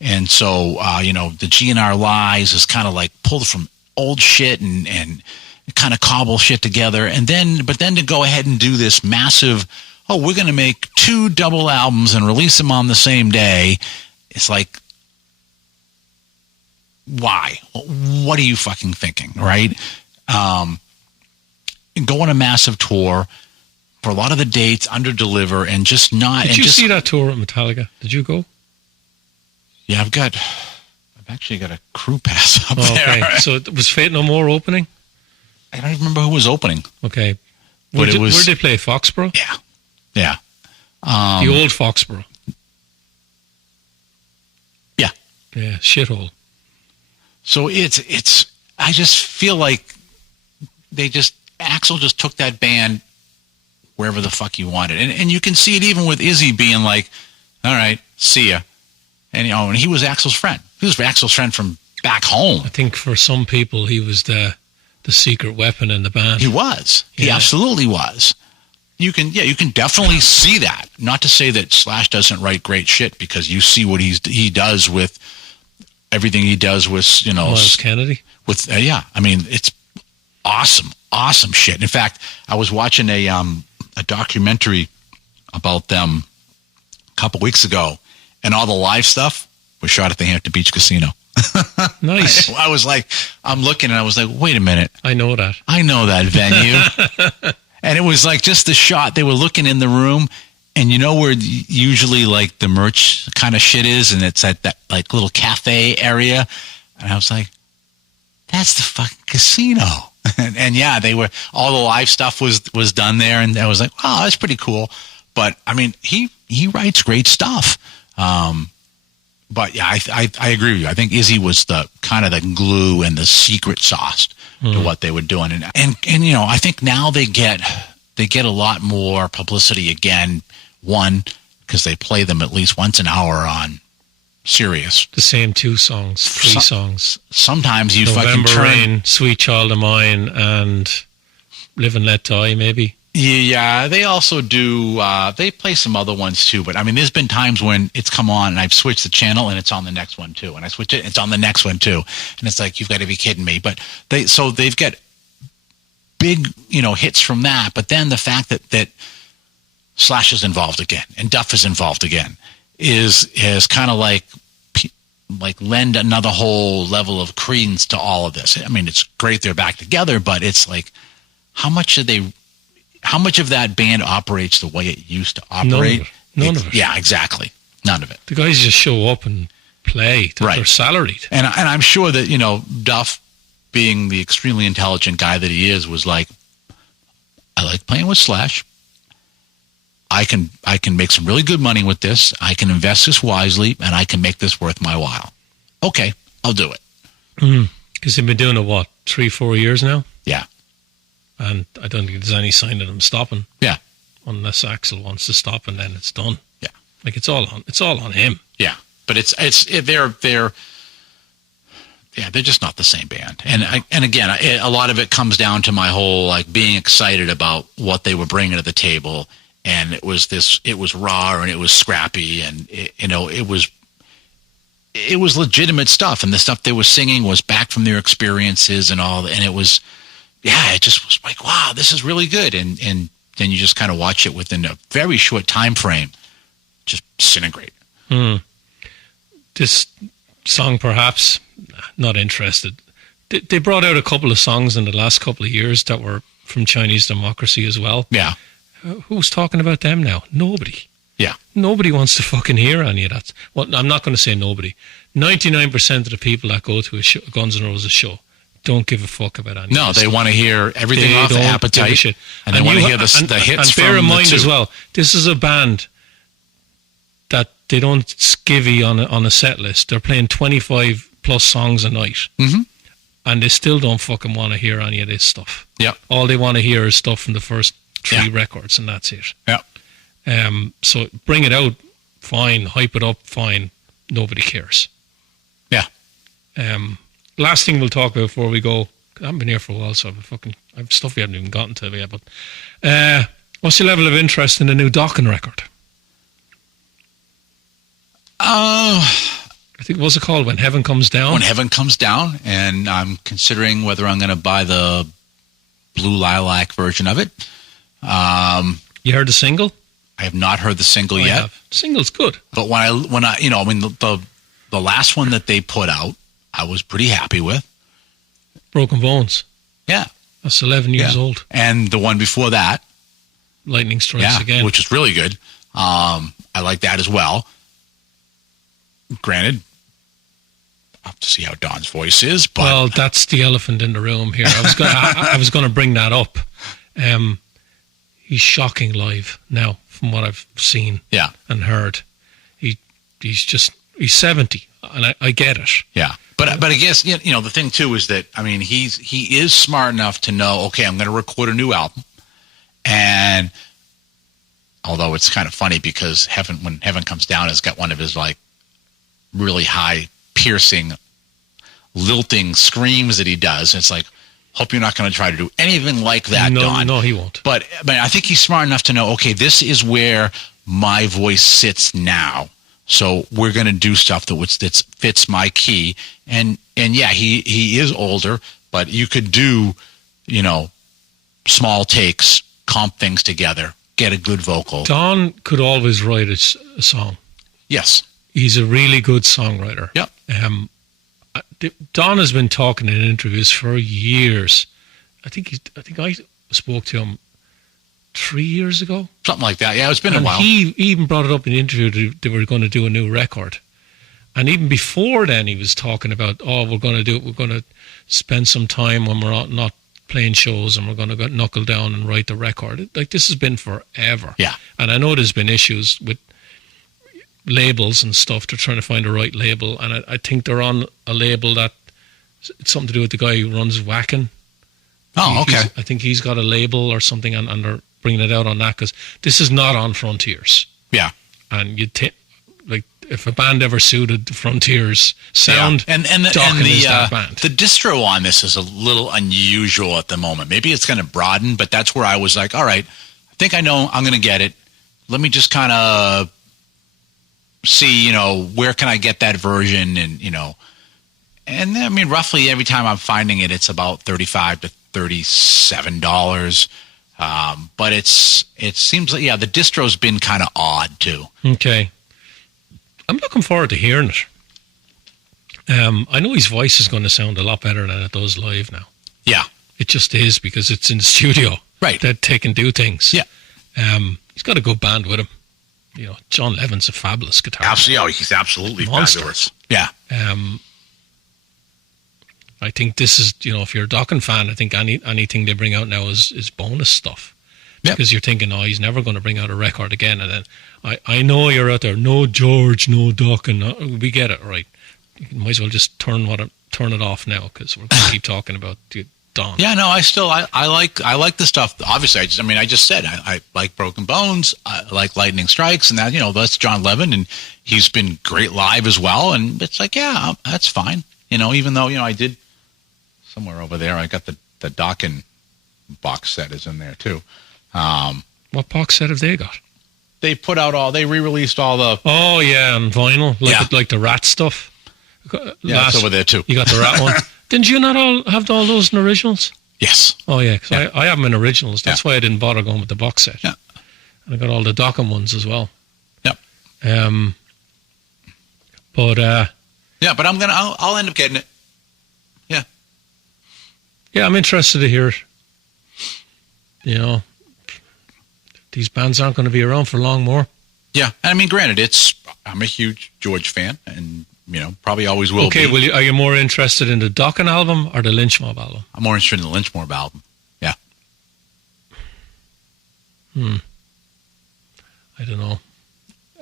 and so you know, the GNR Lies is kind of like pulled from old shit and kind of cobble shit together, but then to go ahead and do this massive, oh, we're going to make 2 double albums and release them on the same day. It's like, why? What are you fucking thinking, right? Go on a massive tour for a lot of the dates, under-deliver, and just not... Did you see that tour at Metallica? Did you go? Yeah, I've actually got a crew pass up there. Okay, so was Fate No More opening? I don't even remember who was opening. Okay. But it was... Where did they play? Foxborough? Yeah. The old Foxborough. Yeah. Yeah, shithole. So it's. I just feel like Axl just took that band wherever the fuck he wanted, and you can see it even with Izzy being like, "All right, see ya," and you know, and he was Axl's friend. He was Axl's friend from back home. I think for some people, he was the secret weapon in the band. He was. He absolutely was. You can definitely see that. Not to say that Slash doesn't write great shit, because you see what he does with everything he does with, you know, Miles Kennedy. With I mean, it's awesome shit. In fact, I was watching a documentary about them a couple weeks ago, and all the live stuff was shot at the Hampton Beach Casino. Nice. I was like, I'm looking, and I was like, wait a minute. I know that venue. And it was like just the shot. They were looking in the room, and you know where usually like the merch kind of shit is, and it's at that like little cafe area. And I was like, that's the fucking casino. and yeah, they were, all the live stuff was done there, and I was like, wow, that's pretty cool. But I mean, he writes great stuff. But yeah, I agree with you. I think Izzy was the kind of the glue and the secret sauce to what they were doing. And you know, I think now they get a lot more publicity again. One, because they play them at least once an hour on Sirius. The same 2 songs, 3 songs. Sometimes you November fucking turn... Rain, Sweet Child of Mine, and Live and Let Die, maybe. Yeah, they also do. They play some other ones too. But I mean, there's been times when it's come on and I've switched the channel and it's on the next one too. And I switch it, it's on the next one too. And it's like, you've got to be kidding me. But they've got big, hits from that. But then the fact that Slash is involved again and Duff is involved again is kind of like lend another whole level of credence to all of this. I mean, it's great they're back together, but it's like, how much of that band operates the way it used to operate? None of it. Yeah, exactly. None of it. The guys just show up and play. Right. They're salaried. And I'm sure that, Duff, being the extremely intelligent guy that he is, was like, I like playing with Slash. I can make some really good money with this. I can invest this wisely, and I can make this worth my while. Okay, I'll do it. Because they've been doing it, 3-4 years now? Yeah. And I don't think there's any sign of them stopping. Yeah. Unless Axl wants to stop, and then it's done. Yeah. Like, it's all on him. Yeah. But they're just not the same band. And again, a lot of it comes down to my whole, like, being excited about what they were bringing to the table. And it was raw and it was scrappy, and it was legitimate stuff. And the stuff they were singing was back from their experiences and all. And it just was like, wow, this is really good. And then you just kind of watch it within a very short time frame, just disintegrate. This song, perhaps, not interested. They brought out a couple of songs in the last couple of years that were from Chinese Democracy as well. Yeah. Who's talking about them now? Nobody. Yeah. Nobody wants to fucking hear any of that. Well, I'm not going to say nobody. 99% of the people that go to a Guns N' Roses show don't give a fuck about any. No, they want to hear everything off the Appetite, shit. and they want to hear the hits. And bear in mind as well, this is a band that they don't skivvy on a set list. They're playing 25 plus songs a night, and they still don't fucking want to hear any of this stuff. Yeah, all they want to hear is stuff from the first 3 records, and that's it. Yeah. So bring it out, fine. Hype it up, fine. Nobody cares. Yeah. Last thing we'll talk about before we go. I haven't been here for a while, so I have stuff we haven't even gotten to yet. But what's your level of interest in the new Dokken record? I think, what's it called? When Heaven Comes Down? When Heaven Comes Down, and I'm considering whether I'm going to buy the Blue Lilac version of it. You heard the single? I have not heard the single yet. The single's good. But the last one that they put out, I was pretty happy with. Broken Bones. Yeah. That's 11 years old. And the one before that, Lightning Strikes Again. which is really good. I like that as well. Granted, I'll have to see how Don's voice is. But well, that's the elephant in the room here. I was going to bring that up. He's shocking live now, from what I've seen and heard. He's 70, and I get it. Yeah, but I guess the thing too is that, I mean, he is smart enough to know, okay, I'm going to record a new album, and although it's kind of funny because When Heaven Comes Down has got one of his like really high, piercing, lilting screams that he does. And it's like, hope you're not going to try to do anything like that, Don. No, he won't. But I think he's smart enough to know, okay, this is where my voice sits now. So we're going to do stuff that fits my key. And yeah, he is older, but you could do, small takes, comp things together, get a good vocal. Don could always write a song. Yes. He's a really good songwriter. Yep. Don has been talking in interviews for years. I think I spoke to him 3 years ago. Something like that. Yeah, it's been a while. He even brought it up in the interview that they were going to do a new record. And even before then, he was talking about, we're going to spend some time when we're not playing shows, and we're going to knuckle down and write the record. Like, this has been forever. Yeah. And I know there's been issues with labels and stuff. They're trying to find the right label, and I think they're on a label that it's something to do with the guy who runs Wacken. Oh, okay. I think he's got a label or something, and they're bringing it out on that, because this is not on Frontiers. Yeah. And like if a band ever suited the Frontiers sound, and Dokken is that band. the distro on this is a little unusual at the moment. Maybe it's going to broaden, but that's where I was like, all right, I think I know I'm going to get it. Let me just kind of see, where can I get that version, and and I mean, roughly every time I'm finding it, it's about $35 to $37. But it seems like, the distro's been kind of odd too. Okay. I'm looking forward to hearing it. I know his voice is going to sound a lot better than it does live now. Yeah. It just is, because it's in the studio. Right. That they can do things. Yeah. He's got a good band with him. John Levin's a fabulous guitarist. Absolutely. He's absolutely Monster. fabulous. Yeah. I think this is, if you're a Dokken fan, I think anything they bring out now is bonus stuff. Yep. Because you're thinking, he's never going to bring out a record again. And then I know you're out there, no George, no Dokken. We get it, right? You might as well just turn it off now, because we're going to keep talking about Don. Yeah, no, I like the stuff. Obviously, I just said I like Broken Bones. I like Lightning Strikes, and that that's John Levin, and he's been great live as well. And it's like, yeah, that's fine. Even though I did somewhere over there, I got the Dokken box set is in there too. What box set have they got? They they re-released all the. Oh yeah, on vinyl, like the Rat stuff. Yeah, it's over there too. You got the Rat one. Didn't you not all have all those in originals? Yes. Oh yeah, because I have them in originals. That's why I didn't bother going with the box set. Yeah. And I got all the Dokken ones as well. Yep. But but I'll end up getting it. Yeah. Yeah, I'm interested to hear it. These bands aren't going to be around for long more. Yeah, and I mean, granted, I'm a huge George fan, and probably always will be. Okay, are you more interested in the Dokken album or the Lynch Mob album? I'm more interested in the Lynch Mob album. Yeah. I don't know.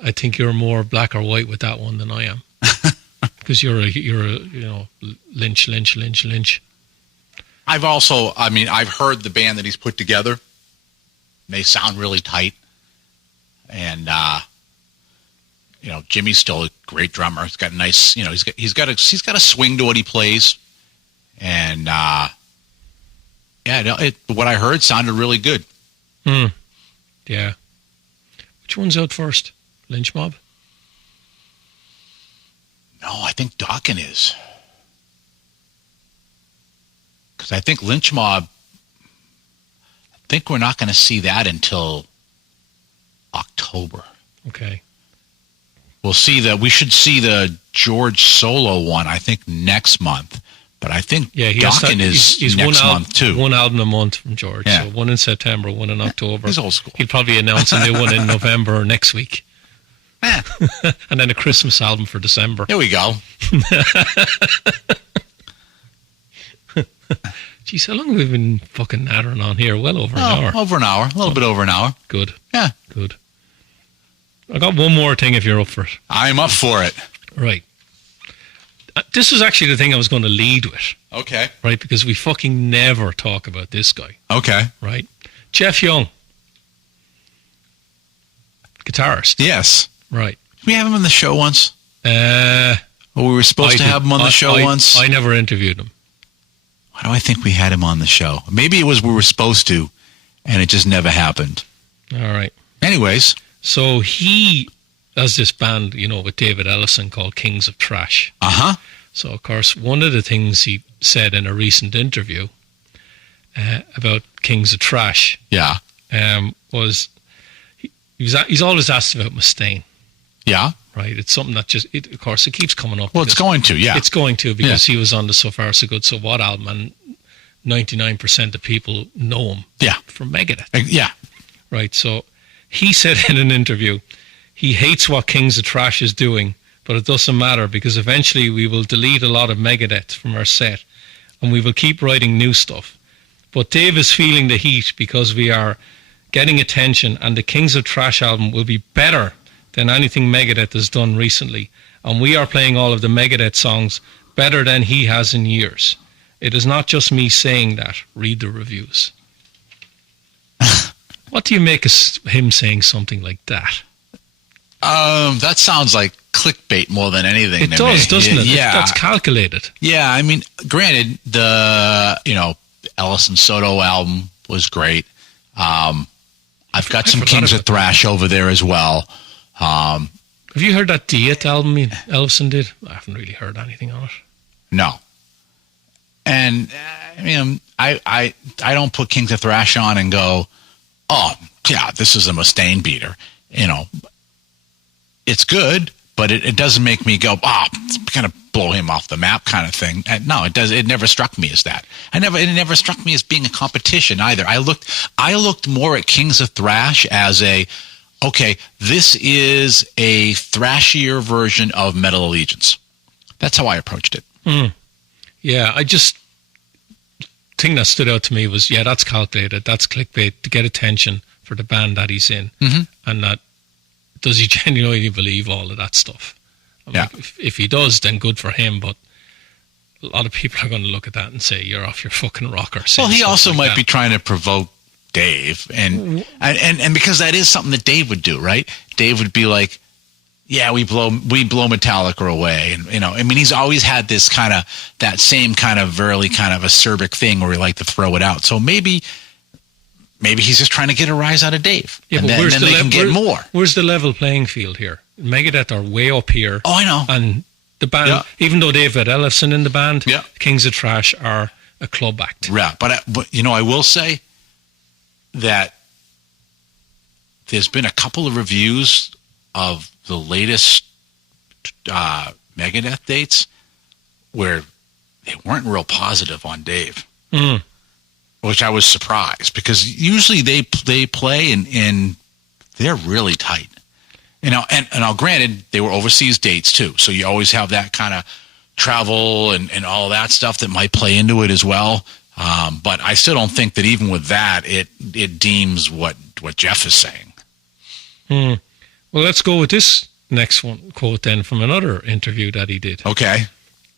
I think you're more black or white with that one than I am, because you're a Lynch. I've heard the band that he's put together. They sound really tight, and Jimmy's still a great drummer. He's got a nice, he's got a swing to what he plays, and what I heard sounded really good. Yeah. Which one's out first? Lynch Mob? No, I think Dokken is, because I think Lynch Mob. I think we're not going to see that until October. Okay. We should see the George solo one, I think, next month. But I think Dokken is next month, too. One album a month from George. Yeah. So one in September, one in October. He's old school. He'll probably announce a new one in November or next week. And then a Christmas album for December. Here we go. Jeez, how long have we been fucking nattering on here? Well over an hour. Over an hour. A little bit over an hour. Good. Yeah. Good. I got one more thing if you're up for it. I'm up for it. Right. This was actually the thing I was going to lead with. Okay. Right, because we fucking never talk about this guy. Okay. Right. Jeff Young. Guitarist. Yes. Right. Did we have him on the show once? We were supposed to have him on the show once? I never interviewed him. Why do I think we had him on the show? Maybe it was we were supposed to, and it just never happened. All right. Anyways. So he has this band, with David Ellison called Kings of Trash. Uh-huh. So, of course, one of the things he said in a recent interview about Kings of Trash was he's always asked about Mustaine. Yeah. Right. It's something that of course, it keeps coming up. Well, it's going to, yeah. It's going to, because he was on the So Far So Good So What album, and 99% of people know him from Megadeth. Yeah. Right. So he said in an interview, he hates what Kings of Trash is doing, but it doesn't matter, because eventually we will delete a lot of Megadeth from our set and we will keep writing new stuff. But Dave is feeling the heat because we are getting attention, and the Kings of Trash album will be better than anything Megadeth has done recently. And we are playing all of the Megadeth songs better than he has in years. It is not just me saying that. Read the reviews. What do you make of him saying something like that? That sounds like clickbait more than anything. It to does, me. doesn't it? Yeah, That's calculated. Yeah, I mean, granted, the Ellison Soto album was great. I've got some Kings of Thrash over there as well. Have you heard that Diet album Ellison did? I haven't really heard anything on it. No. And I don't put Kings of Thrash on and go, oh yeah, this is a Mustaine beater. It's good, but it doesn't make me go, it's kind of blow him off the map kind of thing. No, it does. It never struck me as that. It never struck me as being a competition either. I looked more at Kings of Thrash as this is a thrashier version of Metal Allegiance. That's how I approached it. Yeah, I just thing that stood out to me was, that's calculated. That's clickbait to get attention for the band that he's in. And that, does he genuinely believe all of that stuff? If he does, then good for him. But a lot of people are going to look at that and say, you're off your fucking rocker. Well, he also might be trying to provoke Dave. And because that is something that Dave would do, right? Dave would be like, yeah, we blow Metallica away. And, he's always had this that same kind of very kind of acerbic thing where we like to throw it out. So maybe he's just trying to get a rise out of Dave. Yeah, and then they can get more. Where's the level playing field here? Megadeth are way up here. Oh, I know. And the band, even though they've got Ellison in the band, Kings of Thrash are a club act. Yeah, but I will say that there's been a couple of reviews of the latest Megadeth dates where they weren't real positive on Dave. Which I was surprised, because usually they play and they're really tight. And now granted, they were overseas dates too, so you always have that kind of travel and all that stuff that might play into it as well. But I still don't think that even with that, it deems what Jeff is saying. Well, let's go with this next one quote then from another interview that he did. Okay.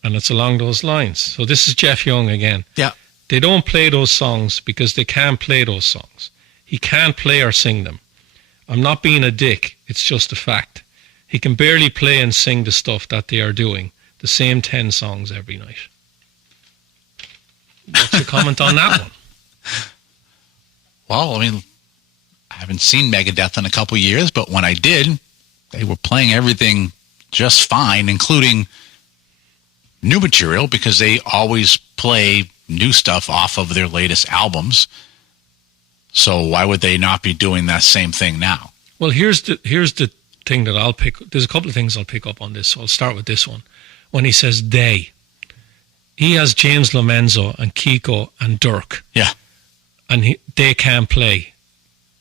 And it's along those lines. So this is Jeff Young again. Yeah. They don't play those songs because they can't play those songs. He can't play or sing them. I'm not being a dick. It's just a fact. He can barely play and sing the stuff that they are doing, the same 10 songs every night. What's your comment on that one? Well, I haven't seen Megadeth in a couple of years, but when I did, they were playing everything just fine, including new material, because they always play new stuff off of their latest albums. So why would they not be doing that same thing now? Well, here's the thing that I'll pick. There's a couple of things I'll pick up on this. So I'll start with this one. When he says they, he has James Lomenzo and Kiko and Dirk. Yeah. And they can't play.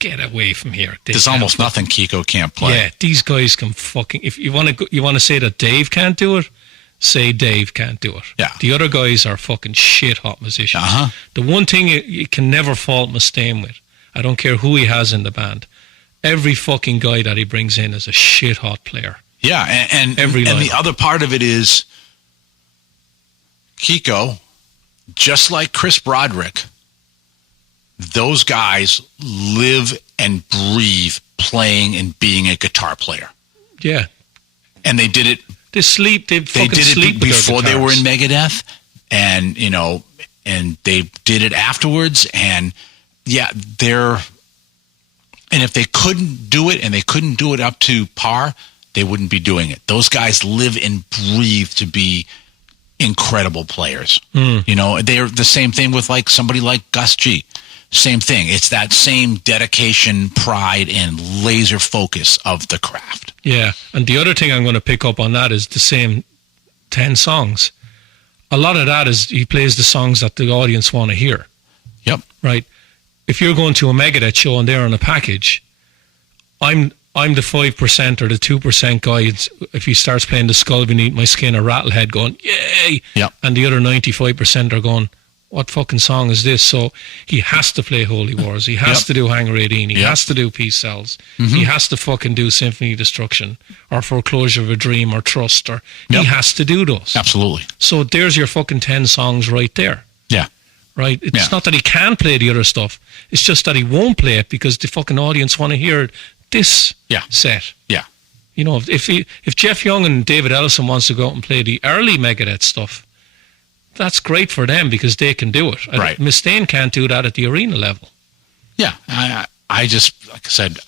Get away from here. There's almost nothing Kiko can't play. Yeah, these guys can fucking... If you want to say that Dave can't do it, say Dave can't do it. Yeah. The other guys are fucking shit-hot musicians. The one thing you can never fault Mustaine with, I don't care who he has in the band, every fucking guy that he brings in is a shit-hot player. Yeah, and the other part of it is Kiko, just like Chris Broderick, those guys live and breathe playing and being a guitar player. Yeah. And they did it. They did it before they were in Megadeth, and and they did it afterwards. And yeah, and if they couldn't do it, and they couldn't do it up to par, they wouldn't be doing it. Those guys live and breathe to be incredible players. They're the same thing with somebody like Gus G. Same thing. It's that same dedication, pride, and laser focus of the craft. Yeah, and the other thing I'm going to pick up on that is the same 10 songs. A lot of that is he plays the songs that the audience want to hear. Yep. Right? If you're going to a Megadeth show and they're on a package, I'm the 5% or the 2% guy. If he starts playing The Skull Beneath My Skin or Rattlehead going, yay! Yep. And the other 95% are going, what fucking song is this? So he has to play Holy Wars. He has to do Hangar 18. He has to do Peace Cells. He has to fucking do Symphony of Destruction or Foreclosure of a Dream or Trust. He has to do those. Absolutely. So there's your fucking 10 songs right there. Yeah. Right? It's not that he can play the other stuff. It's just that he won't play it because the fucking audience want to hear this set. Yeah. You know, if Jeff Young and David Ellison wants to go out and play the early Megadeth stuff, that's great for them because they can do it. Right. Mustaine can't do that at the arena level. Yeah, I just, like I said,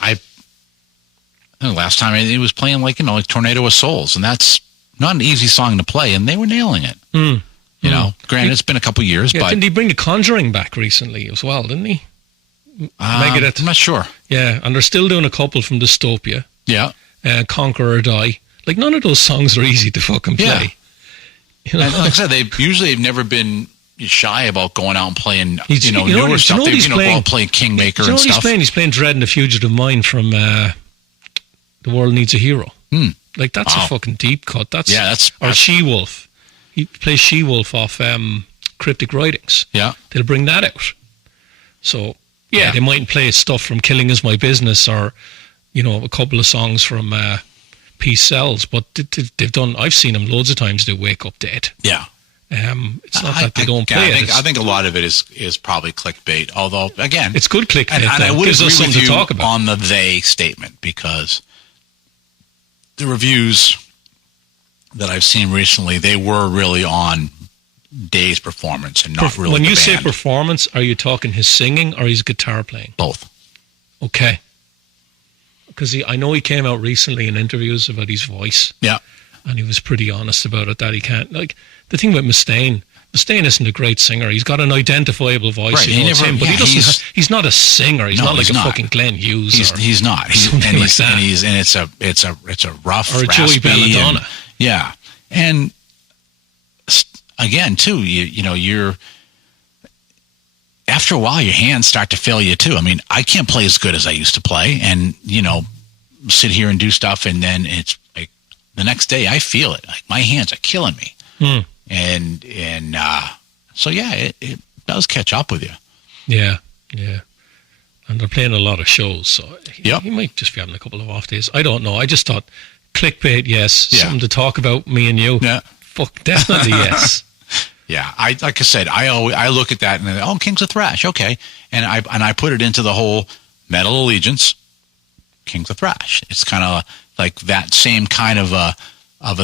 the last time he was playing like Tornado of Souls, and that's not an easy song to play, and they were nailing it. You know, granted, it's been a couple years, but didn't he bring The Conjuring back recently as well? Didn't he? Megadeth. I'm not sure. Yeah, and they're still doing a couple from Dystopia. Yeah, Conquer or Die. Like none of those songs are easy to fucking play. Yeah. You know? And like I said, they've usually never been shy about going out and playing, newer stuff. Go out playing Kingmaker and stuff. He's playing Dread and the Fugitive Mind from The World Needs a Hero. Like, that's a fucking deep cut. Or She-Wolf. He plays She-Wolf off Cryptic Writings. Yeah. They'll bring that out. So, they mightn't play stuff from Killing Is My Business or, a couple of songs from Peace Sells, but they've done, I've seen them loads of times do Wake Up Dead. Yeah. It's not that they don't play it. I think a lot of it is probably clickbait, although, again... It's good clickbait, and I would agree with you talk about. On the they statement, because the reviews that I've seen recently, they were really on Dave's performance and not really When the you say band. performance, are you talking his singing or his guitar playing? Both. Okay. Because I know he came out recently in interviews about his voice. Yeah. And he was pretty honest about it, that he can't... Like, the thing with Mustaine isn't a great singer. He's got an identifiable voice. Right. He's not a singer. He's not like a fucking Glenn Hughes. He's not. It's a rough, or a Joey Belladonna. Yeah. And again, too, you're... After a while, your hands start to fail you, too. I mean, I can't play as good as I used to play and, sit here and do stuff, and then it's like the next day I feel it. Like, my hands are killing me. And so, it does catch up with you. Yeah, yeah. And they're playing a lot of shows, so he might just be having a couple of off days. I don't know. I just thought, clickbait, yes. Something to talk about, me and you. Yeah. Fuck, definitely yes. Yeah, like I said, I look at that and Kings of Thrash, okay, and I put it into the whole Metal Allegiance, Kings of Thrash. It's kind of like that same kind of a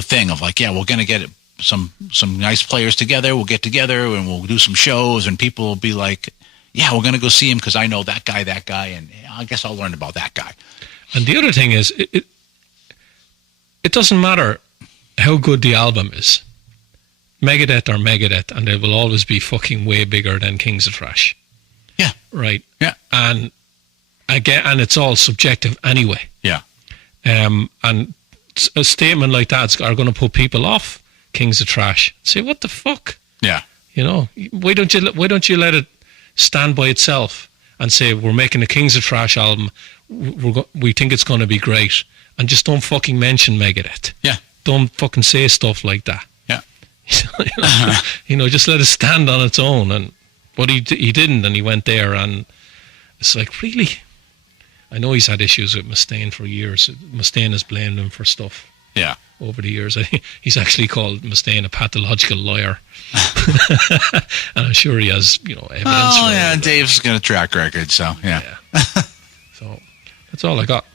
thing of like, we're gonna get some nice players together. We'll get together and we'll do some shows, and people will be like, we're gonna go see him because I know that guy, and I guess I'll learn about that guy. And the other thing is, it doesn't matter how good the album is. Megadeth are Megadeth, and they will always be fucking way bigger than Kings of Thrash. Yeah. Right? Yeah. And again, and it's all subjective anyway. Yeah. And a statement like that are going to put people off Kings of Thrash. Say, what the fuck? Yeah. Why don't you let it stand by itself and say, we're making a Kings of Thrash album, we think it's going to be great, and just don't fucking mention Megadeth. Yeah. Don't fucking say stuff like that. Just let it stand on its own. But he didn't, and he went there, and it's like, really? I know he's had issues with Mustaine for years. Mustaine has blamed him for stuff. Yeah. Over the years. He's actually called Mustaine a pathological liar. And I'm sure he has, evidence for it. Dave's got a track record, so, yeah. So, that's all I got.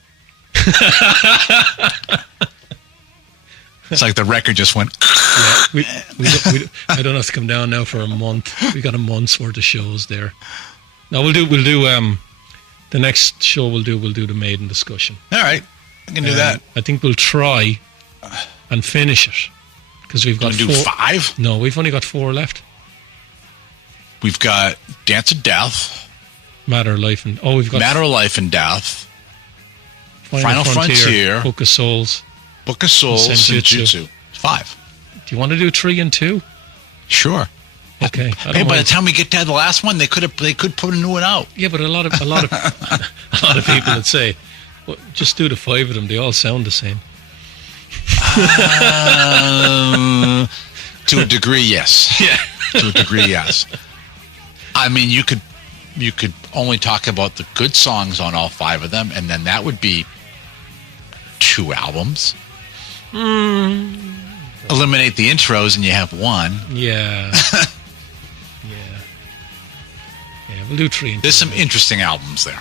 It's like the record just went... We I don't have to come down now for a month. We got a month's worth of shows there. Now we'll do the next show we'll do the Maiden discussion. All right, I can do that. I think we'll try and finish it because we've got 4. Do 5? No, we've only got 4 left. We've got Dance of Death, Matter of Life and Matter of Life and Death, Final Frontier, Book of Souls, Senjutsu. 5. Do you want to do 3 and 2? Sure. Okay. Hey, by the time we get to the last one, they could put a new one out. Yeah, but a lot of a lot of people would say, well, just do the 5 of them. They all sound the same. To a degree, yes. Yeah. To a degree, yes. I mean, you could only talk about the good songs on all 5 of them, and then that would be 2 albums. Eliminate the intros and you have 1. Yeah. Yeah, we'll do 3 and 2. There's some interesting albums there.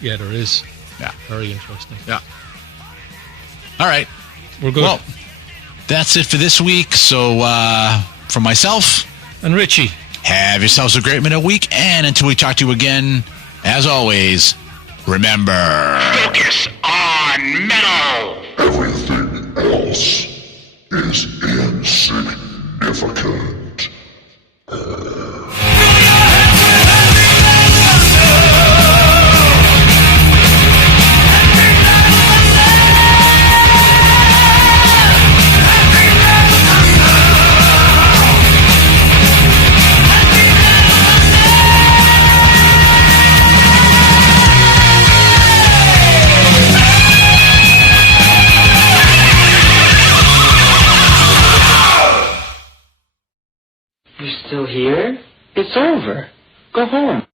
Yeah, there is. Yeah. Very interesting. Yeah. All right. We're good. Well, that's it for this week. So, from myself and Richie, have yourselves a great minute week. And until we talk to you again, as always, remember, focus on metal. Everything else is insignificant. You're still here? It's over. Go home.